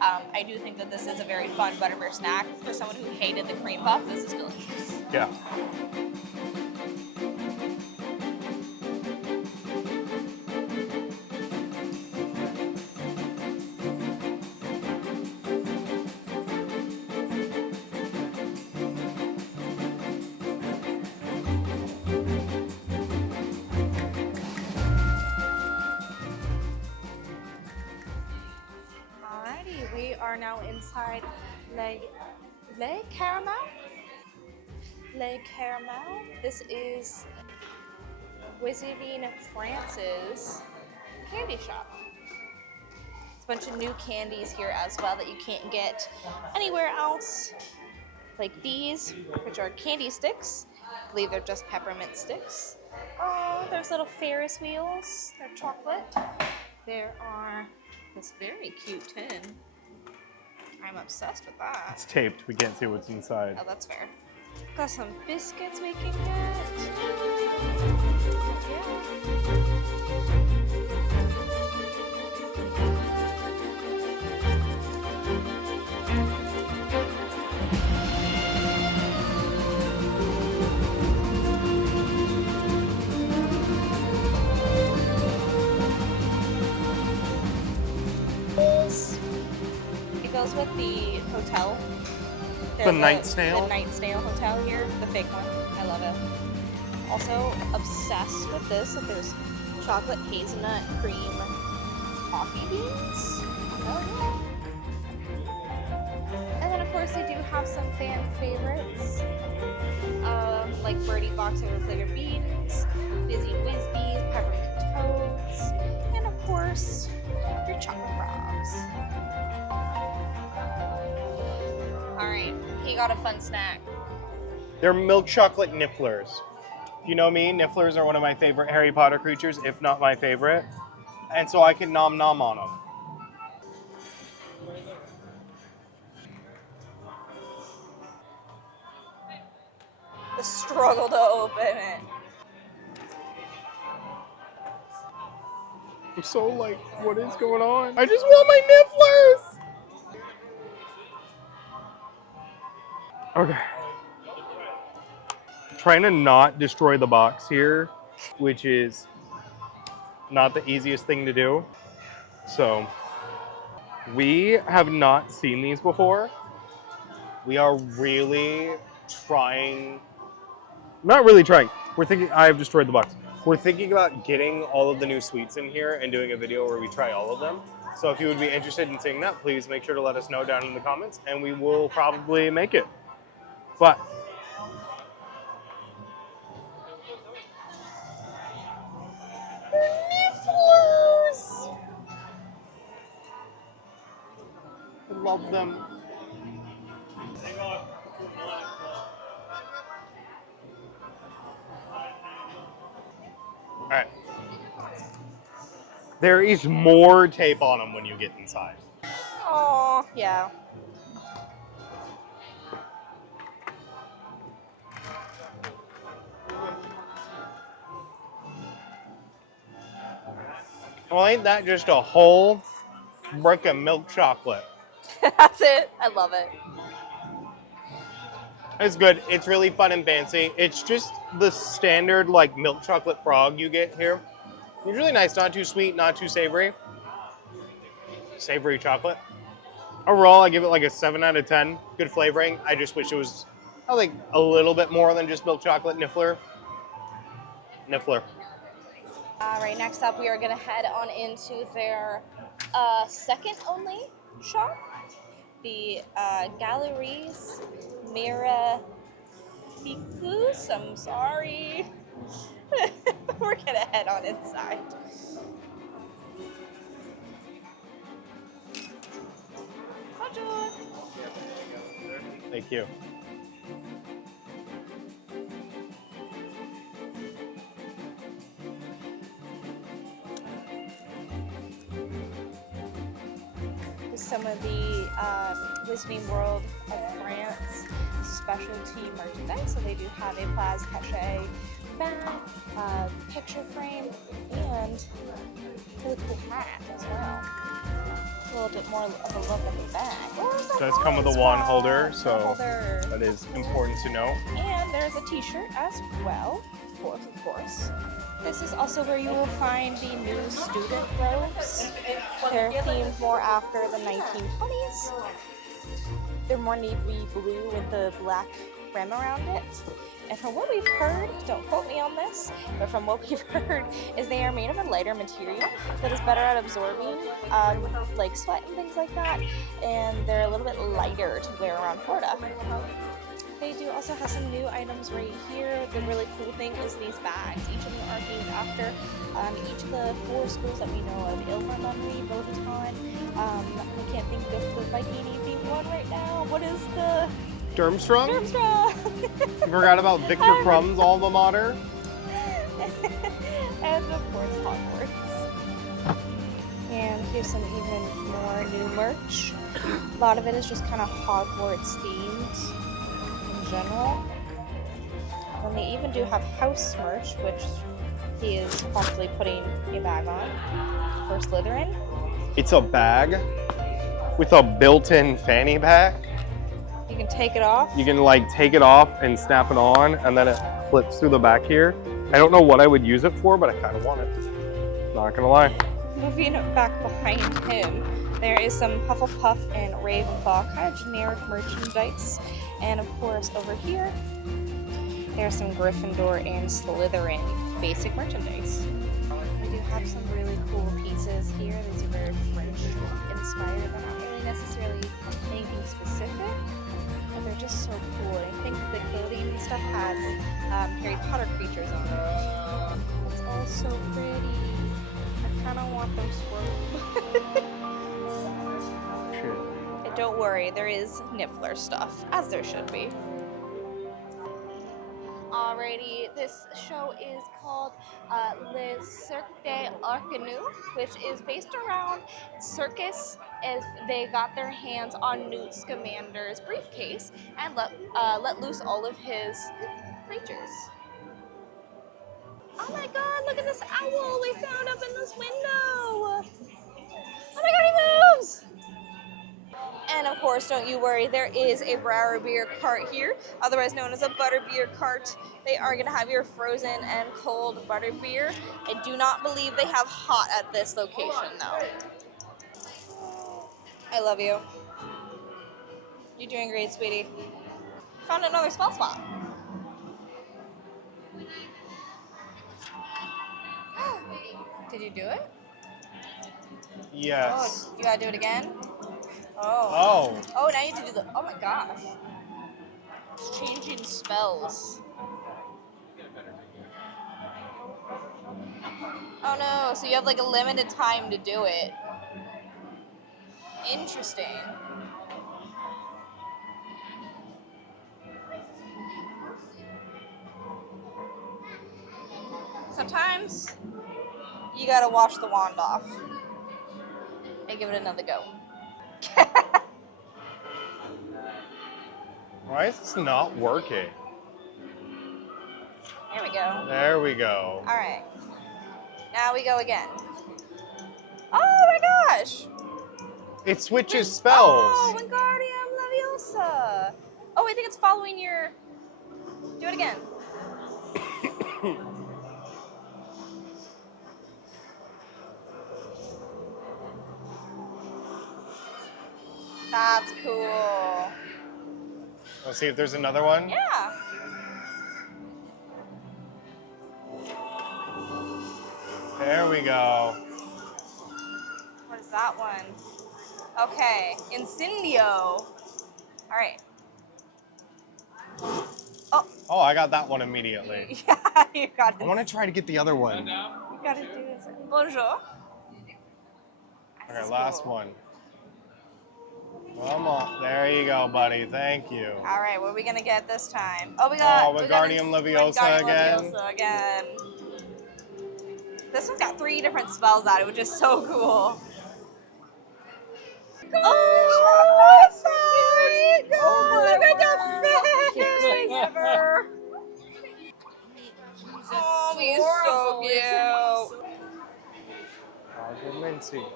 I do think that this is a very fun butterbeer snack. For someone who hated the cream puff, this is delicious. Yeah. We are now inside Le Caramel. Le Caramel. This is Wizarding France's candy shop. It's a bunch of new candies here as well that you can't get anywhere else. Like these, which are candy sticks. I believe they're just peppermint sticks. Oh, there's little Ferris wheels. They're chocolate. There are this very cute tin. I'm obsessed with that. It's taped. We can't see what's inside. Oh, that's fair. Got some biscuits we can get. It goes with the hotel. The Night Snail? The Night Snail Hotel here, the fake one. I love it. Also obsessed with this. That there's chocolate hazelnut cream coffee beans. Oh yeah. And then of course they do have some fan favorites, like Birdie Box flavored beans, Busy Whizbees, peppermint toads, and of course your chocolate frogs. All right, he got a fun snack. They're milk chocolate nifflers. You know me, nifflers are one of my favorite Harry Potter creatures, if not my favorite. And so I can nom nom on them. The struggle to open it. I'm so like, what is going on? I just want my nifflers! Okay. Trying to not destroy the box here, which is not the easiest thing to do. So, we have not seen these before. We are really trying, not really trying. We're thinking, I've destroyed the box. We're thinking about getting all of the new sweets in here and doing a video where we try all of them. So if you would be interested in seeing that, please make sure to let us know down in the comments and we will probably make it. But I love them. All right. There is more tape on them when you get inside. Oh, yeah. Well, ain't that just a whole brick of milk chocolate? That's it. I love it. It's good. It's really fun and fancy. It's just the standard like milk chocolate frog you get here. It's really nice. Not too sweet, not too savory. Savory chocolate. Overall, I give it like a 7 out of 10. Good flavoring. I just wish it was, I think, a little bit more than just milk chocolate niffler. Niffler. Right, next up we are going to head on into their second only shop, the Galeries Miraficus. I'm sorry. We're going to head on inside. Bonjour. Thank you. Some of the Wizarding World of France specialty merchandise. So they do have a Place Cachet bag, picture frame, and a really cool hat as well. A little bit more of a look at the bag. It does come with a wand holder, so that is important to know. And there's a t-shirt as well, of course. This is also where you will find the new student robes. They're themed more after the 1920s. They're more navy blue with the black rim around it. And from what we've heard, don't quote me on this, but from what we've heard is they are made of a lighter material that is better at absorbing like sweat and things like that. And they're a little bit lighter to wear around Florida. They do also have some new items right here. The really cool thing is these bags. Each of them are themed after each of the 4 schools that we know of. Ilvermummy, Bobaton. I can't think of the Viking themed one right now. What is the... Durmstrang? Durmstrang! You forgot about Victor Crumb's alma mater? And of course, Hogwarts. And here's some even more new merch. A lot of it is just kind of Hogwarts themed. General. And they even do have house merch, which he is probably putting a bag on for Slytherin. It's a bag with a built-in fanny pack. You can take it off. You can like take it off and snap it on, and then it clips through the back here. I don't know what I would use it for, but I kind of want it. Not gonna lie. Moving back behind him, there is some Hufflepuff and Ravenclaw kind of generic merchandise. And of course, over here, there's some Gryffindor and Slytherin basic merchandise. We do have some really cool pieces here. These are very French inspired. They're not really necessarily anything specific, but they're just so cool. And I think the clothing and stuff has Harry Potter creatures on it. It's all so pretty. I kind of want those swirls. Don't worry, there is Niffler stuff, as there should be. Alrighty, this show is called Le Cirque d'Arcanu, which is based around circus if they got their hands on Newt Scamander's briefcase and let loose all of his creatures. Oh my god, look at this owl we found up in this window. Oh my god, he moves! And of course, don't you worry, there is a Brower beer cart here, otherwise known as a butter beer cart. They are going to have your frozen and cold butter beer. I do not believe they have hot at this location, though. I love you. You're doing great, sweetie. Found another spell spot. Did you do it? Yes. Oh, you gotta do it again? Oh. Oh. Oh, now you have to do the. Oh my gosh. It's changing spells. Oh no, so you have like a limited time to do it. Interesting. Sometimes you gotta wash the wand off and give it another go. Why is this not working? Here we go. There we go. All right. Now we go again. Oh my gosh! It switches spells. Oh, Wingardium Leviosa. Oh, I think it's following your. Do it again. That's cool. Let's see if there's another one. Yeah. There we go. What is that one? Okay, Incendio. All right. Oh. Oh, I got that one immediately. Yeah, you got it. I want to try to get the other one. You got to do this. Bonjour. Okay, last one. Come on. There you go, buddy. Thank you. All right, what are we gonna get this time? Oh, we got Wingardium Leviosa Wingardium Leviosa again. This one's got 3 different spells out, which is so cool. Oh, that's so cute! Oh, look at that face! Oh, he's so cute. Augmenting.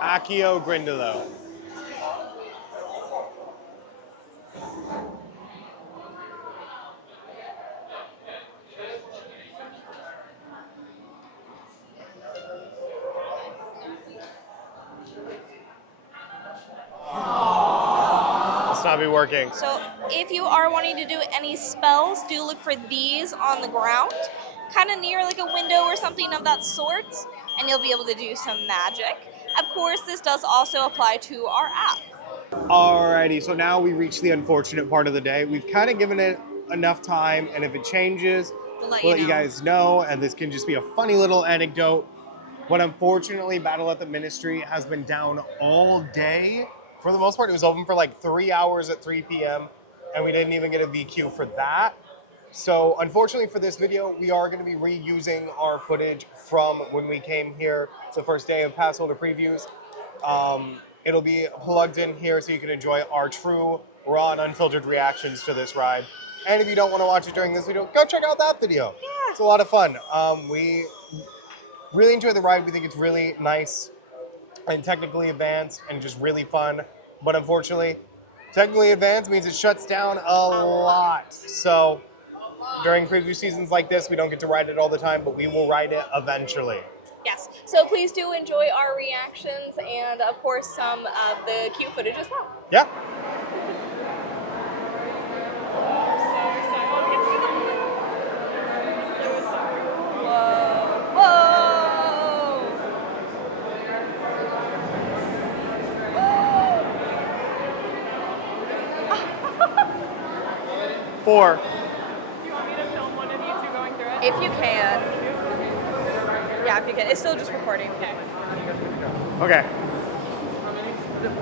Accio Grindalo. Must not be working. So if you are wanting to do any spells, do look for these on the ground, kind of near like a window or something of that sort, and you'll be able to do some magic. Of course, this does also apply to our app. Alrighty, so now we reach the unfortunate part of the day. We've kind of given it enough time, and if it changes, we'll let you guys know, and this can just be a funny little anecdote. But unfortunately, Battle at the Ministry has been down all day. For the most part, it was open for like 3 hours at 3 p.m., and we didn't even get a VQ for that. So unfortunately for this video, we are going to be reusing our footage from when we came here the first day of pass holder previews. It'll be plugged in here so you can enjoy our true, raw, and unfiltered reactions to this ride. And if you don't want to watch it during this video, go check out that video. Yeah. It's a lot of fun. We really enjoy the ride. We think it's really nice and technically advanced and just really fun. But unfortunately, technically advanced means it shuts down a lot. So during preview seasons like this, we don't get to ride it all the time, but we will ride it eventually. Yes, so please do enjoy our reactions and, of course, some of the cute footage as well. Yep. Four. Do you want me to film one of you two going through it? If you can. Yeah, if you can. It's still just recording. Okay. Okay.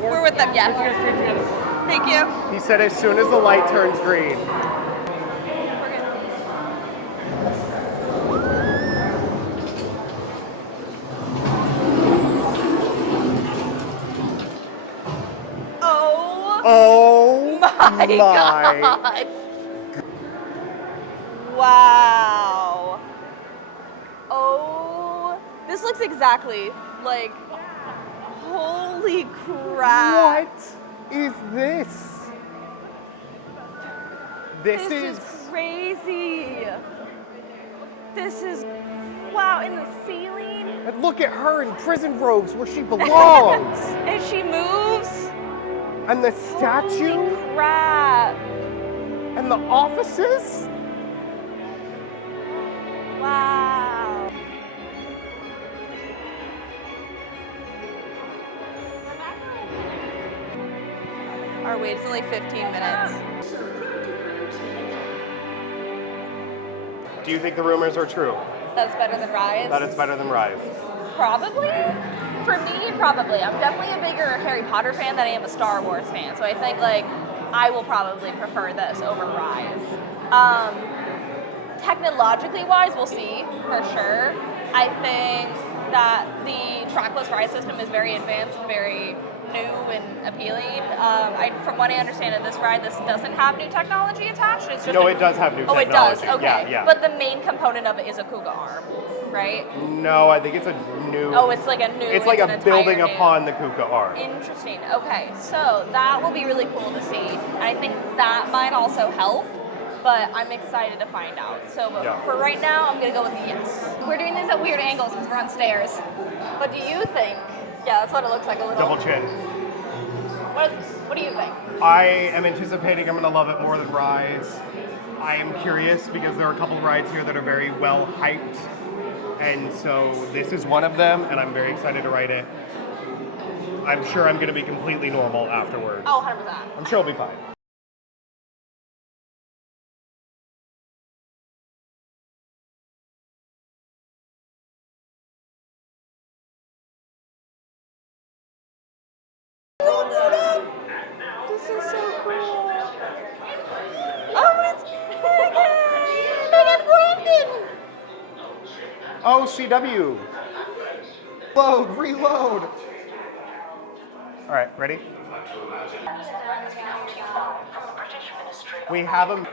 We're with them, yeah. Thank you. He said as soon as the light turns green. We're good. Oh Oh my God. Wow. Oh, this looks exactly like, holy crap. What is this? This is crazy. This is, wow, in the ceiling. And look at her in prison robes where she belongs. And she moves. And the statue. Holy crap. And the offices. Wow. Our wait is only 15 minutes. Do you think the rumors are true? That's better than Rise? That it's better than Rise? Probably. For me, probably. I'm definitely a bigger Harry Potter fan than I am a Star Wars fan. So I think like I will probably prefer this over Rise. Technologically wise, we'll see for sure. I think that the trackless ride system is very advanced and very new and appealing. From what I understand of this ride, this doesn't have new technology attached. It's just No, it does have new technology. Oh, it does? Okay. Yeah, yeah. But the main component of it is a Kuga arm, right? No, I think it's a new... Oh, it's like a new... It's like a building new. upon the Kuka arm. Interesting. Okay, so that will be really cool to see. And I think that might also help, but I'm excited to find out. So Yeah. for right now, I'm going to go with a yes. We're doing this at weird angles because we're on stairs. But do you think... Yeah, that's what it looks like a little. Double chin. What do you think? I am anticipating I'm going to love it more than Rise. I am curious because there are a couple of rides here that are very well hyped. And so this is one of them, and I'm very excited to ride it. I'm sure I'm going to be completely normal afterwards. Oh, 100%. I'm sure I'll be fine. This is so cool. Oh, it's Megan! Megan Brandon! Oh, CW. Reload. All right, ready? We have them.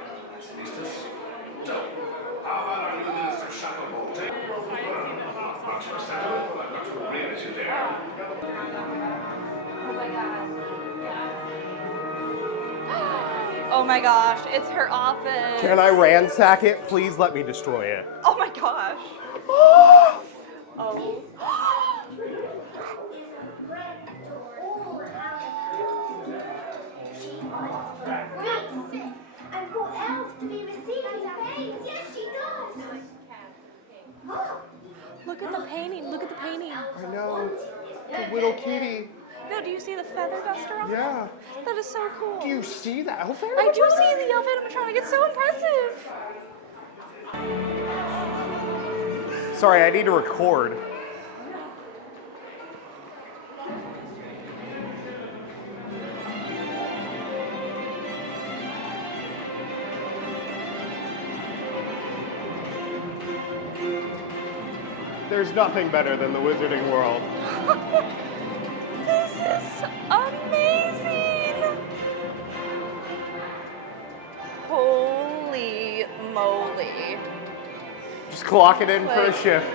Oh my gosh, it's her office. Can I ransack it? Please let me destroy it. Oh my gosh. Oh. And for elves to be receiving things. Yes, she does. Look at the painting. Look at the painting. I know. The little kitty. No, do you see the feather duster on Yeah. there? That is so cool. Do you see the elephant? I do see the elf animatronic. It's so impressive. Sorry, I need to record. There's nothing better than the wizarding world. This is amazing. Holy moly. Just clock it in for a shift.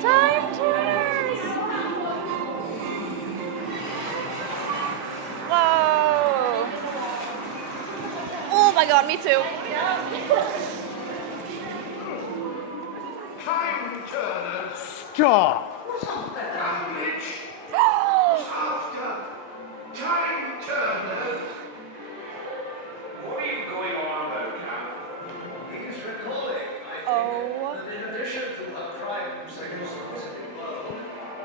Time tuners. Whoa. Oh my god, me too. Time turners. Stop. Time turners. What are you going on though, Cap? He's recalling, I Oh. think, that in addition to the crimes against the wizarding world,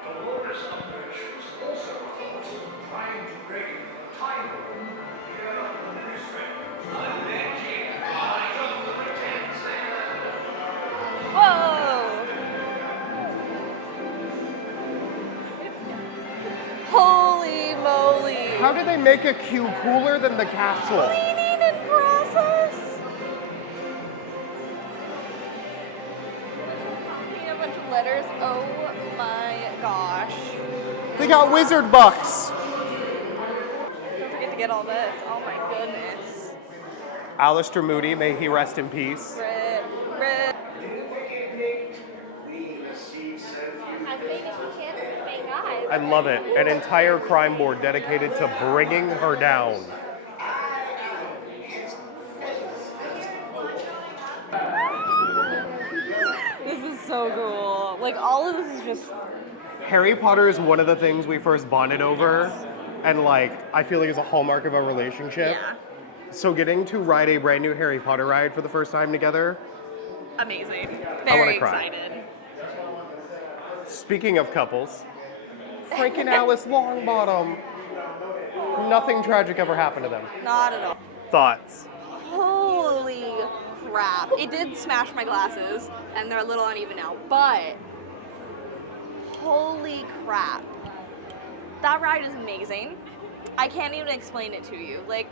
Dolores Umbridge was also caught trying to break the time room here at the ministry. Alleging rise of the pretense. Whoa. Holy moly. How did they make a queue cooler than the castle? Cleaning in process. letters. Oh my gosh. They got wizard bucks. Don't forget to get all this. Oh my goodness. Alistair Moody, may he rest in peace. Rip, rip. As big as she can with big eyes. I love it. An entire crime board dedicated to bringing her down. This is so cool. Like, all of this is just. Harry Potter is one of the things we first bonded over, and like I feel like it's a hallmark of our relationship. Yeah. So getting to ride a brand new Harry Potter ride for the first time together. Amazing. I wanna Very cry. excited. Speaking of couples, Frank and Alice Longbottom. Nothing tragic ever happened to them. Not at all. Thoughts? Holy crap. It did smash my glasses, and they're a little uneven now, but holy crap. That ride is amazing. I can't even explain it to you. Like,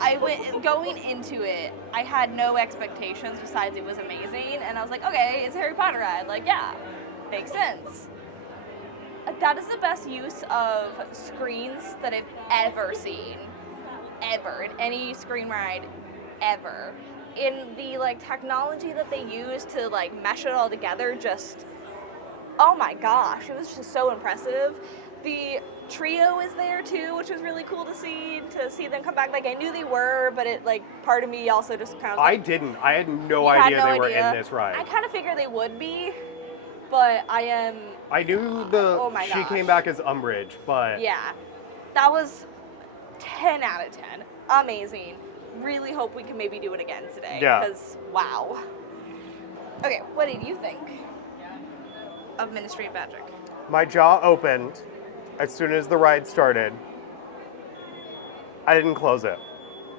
I went going into it, I had no expectations besides it was amazing, and I was like, okay, it's a Harry Potter ride. Like, yeah, makes sense. That is the best use of screens that I've ever seen. Ever. In any screen ride, ever. In the, like, technology that they use to, like, mesh it all together, just, oh my gosh, it was just so impressive. The trio is there too, which was really cool to see them come back. Like, I knew they were, but it, like, part of me also just kind of I like, didn't. I had no You had idea no they were idea. in this ride. I kind of figured they would be, but I knew oh my she gosh. came back as Umbridge, but yeah, that was 10 out of 10. Amazing. Really hope we can maybe do it again today. Yeah. Because, wow. Okay, what did you think of Ministry of Magic? my jaw opened as soon as the ride started. I didn't close it.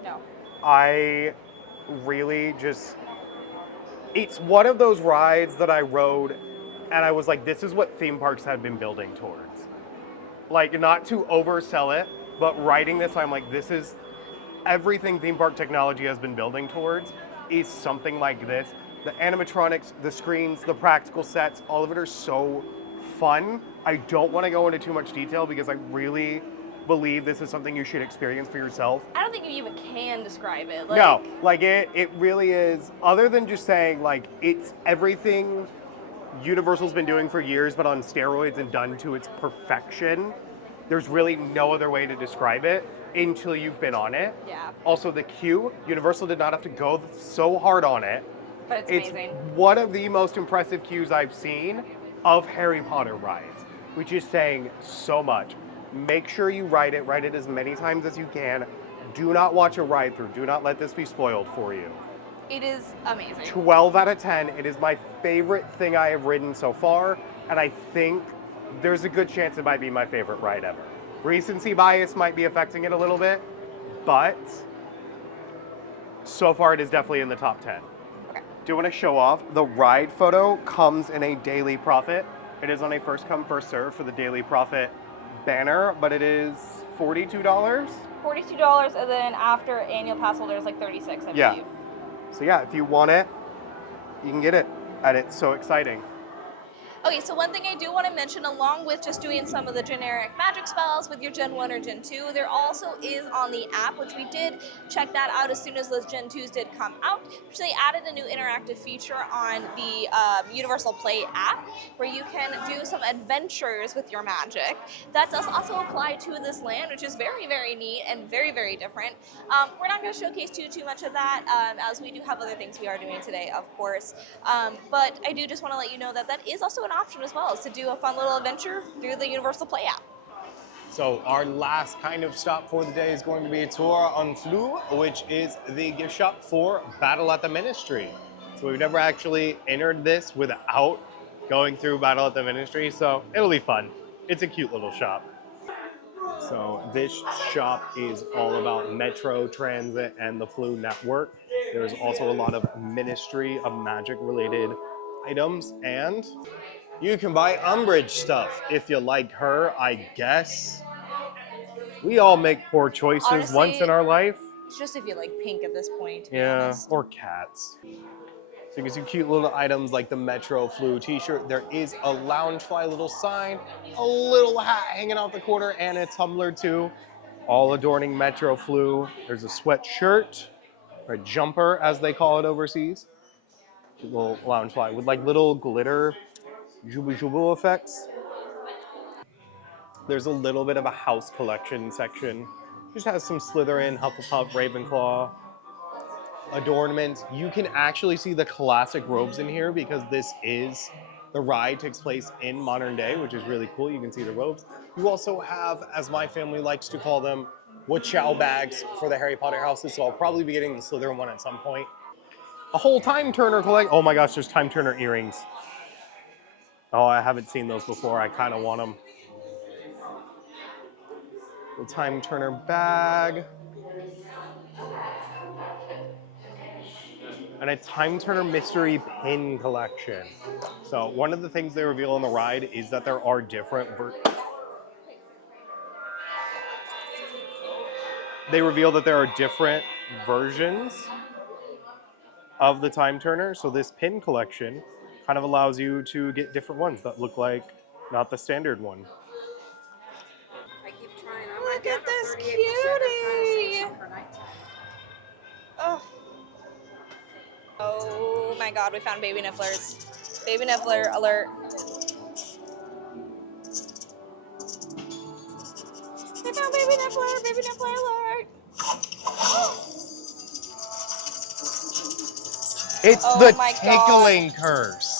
No. I really just, it's one of those rides that I rode and I was like, this is what theme parks have been building towards. Like, not to oversell it, but riding this, I'm like, this is everything theme park technology has been building towards is something like this. The animatronics, the screens, the practical sets, all of it are so fun. I don't want to go into too much detail because I really believe this is something you should experience for yourself. I don't think you even can describe it. Like, No, like it really is, other than just saying like it's everything Universal's been doing for years, but on steroids and done to its perfection. There's really no other way to describe it until you've been on it. Yeah. Also the queue, Universal did not have to go so hard on it. But it's amazing. One of the most impressive queues I've seen of Harry Potter rides, which is saying so much. Make sure you ride it as many times as you can. Do not watch a ride through. Do not let this be spoiled for you. It is amazing. 12 out of 10. It is my favorite thing I have ridden so far, and I think there's a good chance it might be my favorite ride ever. Recency bias might be affecting it a little bit, but so far it is definitely in the top 10. Okay. Do want to show off, the ride photo comes in a Daily Profit. It is on a first come, first serve for the Daily Profit banner, but it is $42. $42, and then after annual pass holders, like 36, I Yeah. believe. So yeah, if you want it, you can get it, and it's so exciting. Okay, so one thing I do want to mention, along with just doing some of the generic magic spells with your Gen 1 or Gen 2, there also is on the app, which we did check that out as soon as those Gen 2s did come out, which they added a new interactive feature on the Universal Play app, where you can do some adventures with your magic. That does also apply to this land, which is very, very neat and very, very different. We're not going to showcase too much of that, as we do have other things we are doing today, of course. But I do just want to let you know that that is also an option as well, is to do a fun little adventure through the Universal Play app. So our last kind of stop for the day is going to be a tour on Floo, which is the gift shop for Battle at the Ministry. So we've never actually entered this without going through Battle at the Ministry, so it'll be fun. It's a cute little shop. So this shop is all about Metro Transit and the Floo network. There's also a lot of Ministry of Magic related items, and you can buy Umbridge stuff if you like her, I guess. We all make poor choices Honestly, once in our life. It's just if you like pink at this point, to be Yeah, honest. or cats. So you can see cute little items like the Metro Flu t-shirt. There is a Loungefly little sign, a little hat hanging off the corner, and a tumbler too, all adorning Metro Flu. There's a sweatshirt, or a jumper as they call it overseas. Cute little Loungefly with like little glitter jubu effects. There's a little bit of a house collection section. Just has some Slytherin, Hufflepuff, Ravenclaw adornments. You can actually see the classic robes in here because the ride takes place in modern day, which is really cool. You can see the robes. You also have, as my family likes to call them, Wachow bags for the Harry Potter houses. So I'll probably be getting the Slytherin one at some point. A whole Time Turner collect. Oh my gosh, there's Time Turner earrings. Oh, I haven't seen those before. I kind of want them. The Time Turner bag. And a Time Turner mystery pin collection. So one of the things they reveal on the ride is that there are different versions of the Time Turner. So this pin collection kind of allows you to get different ones that look like not the standard one. I keep trying. Look at this cutie. Oh. Oh my god, we found baby nifflers. Baby niffler alert. We found baby niffler alert. It's Oh the my tickling curse.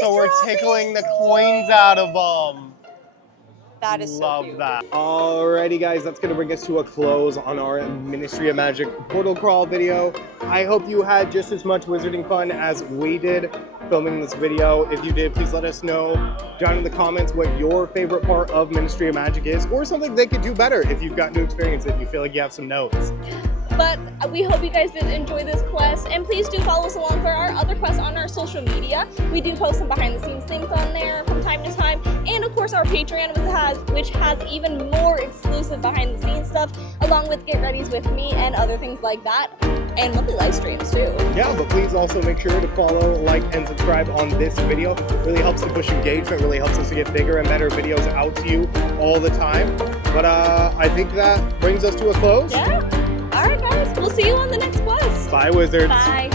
So we're tickling the coins out of them. That is so Love cute. that. Alrighty guys, that's gonna bring us to a close on our Ministry of Magic portal crawl video. I hope you had just as much wizarding fun as we did filming this video. If you did, please let us know down in the comments what your favorite part of Ministry of Magic is, or something they could do better if you've got new experience and you feel like you have some notes. But we hope you guys did enjoy this quest, and please do follow us along for our other quests on our social media. We do post some behind the scenes things on there from time to time, and of course our Patreon, which has even more exclusive behind the scenes stuff, along with get readies with me and other things like that, and monthly live streams too. Yeah, but please also make sure to follow, like, and subscribe on this video. It really helps to push engagement, really helps us to get bigger and better videos out to you all the time. But I think that brings us to a close. Yeah. All right, guys. We'll see you on the next quest. Bye, wizards. Bye.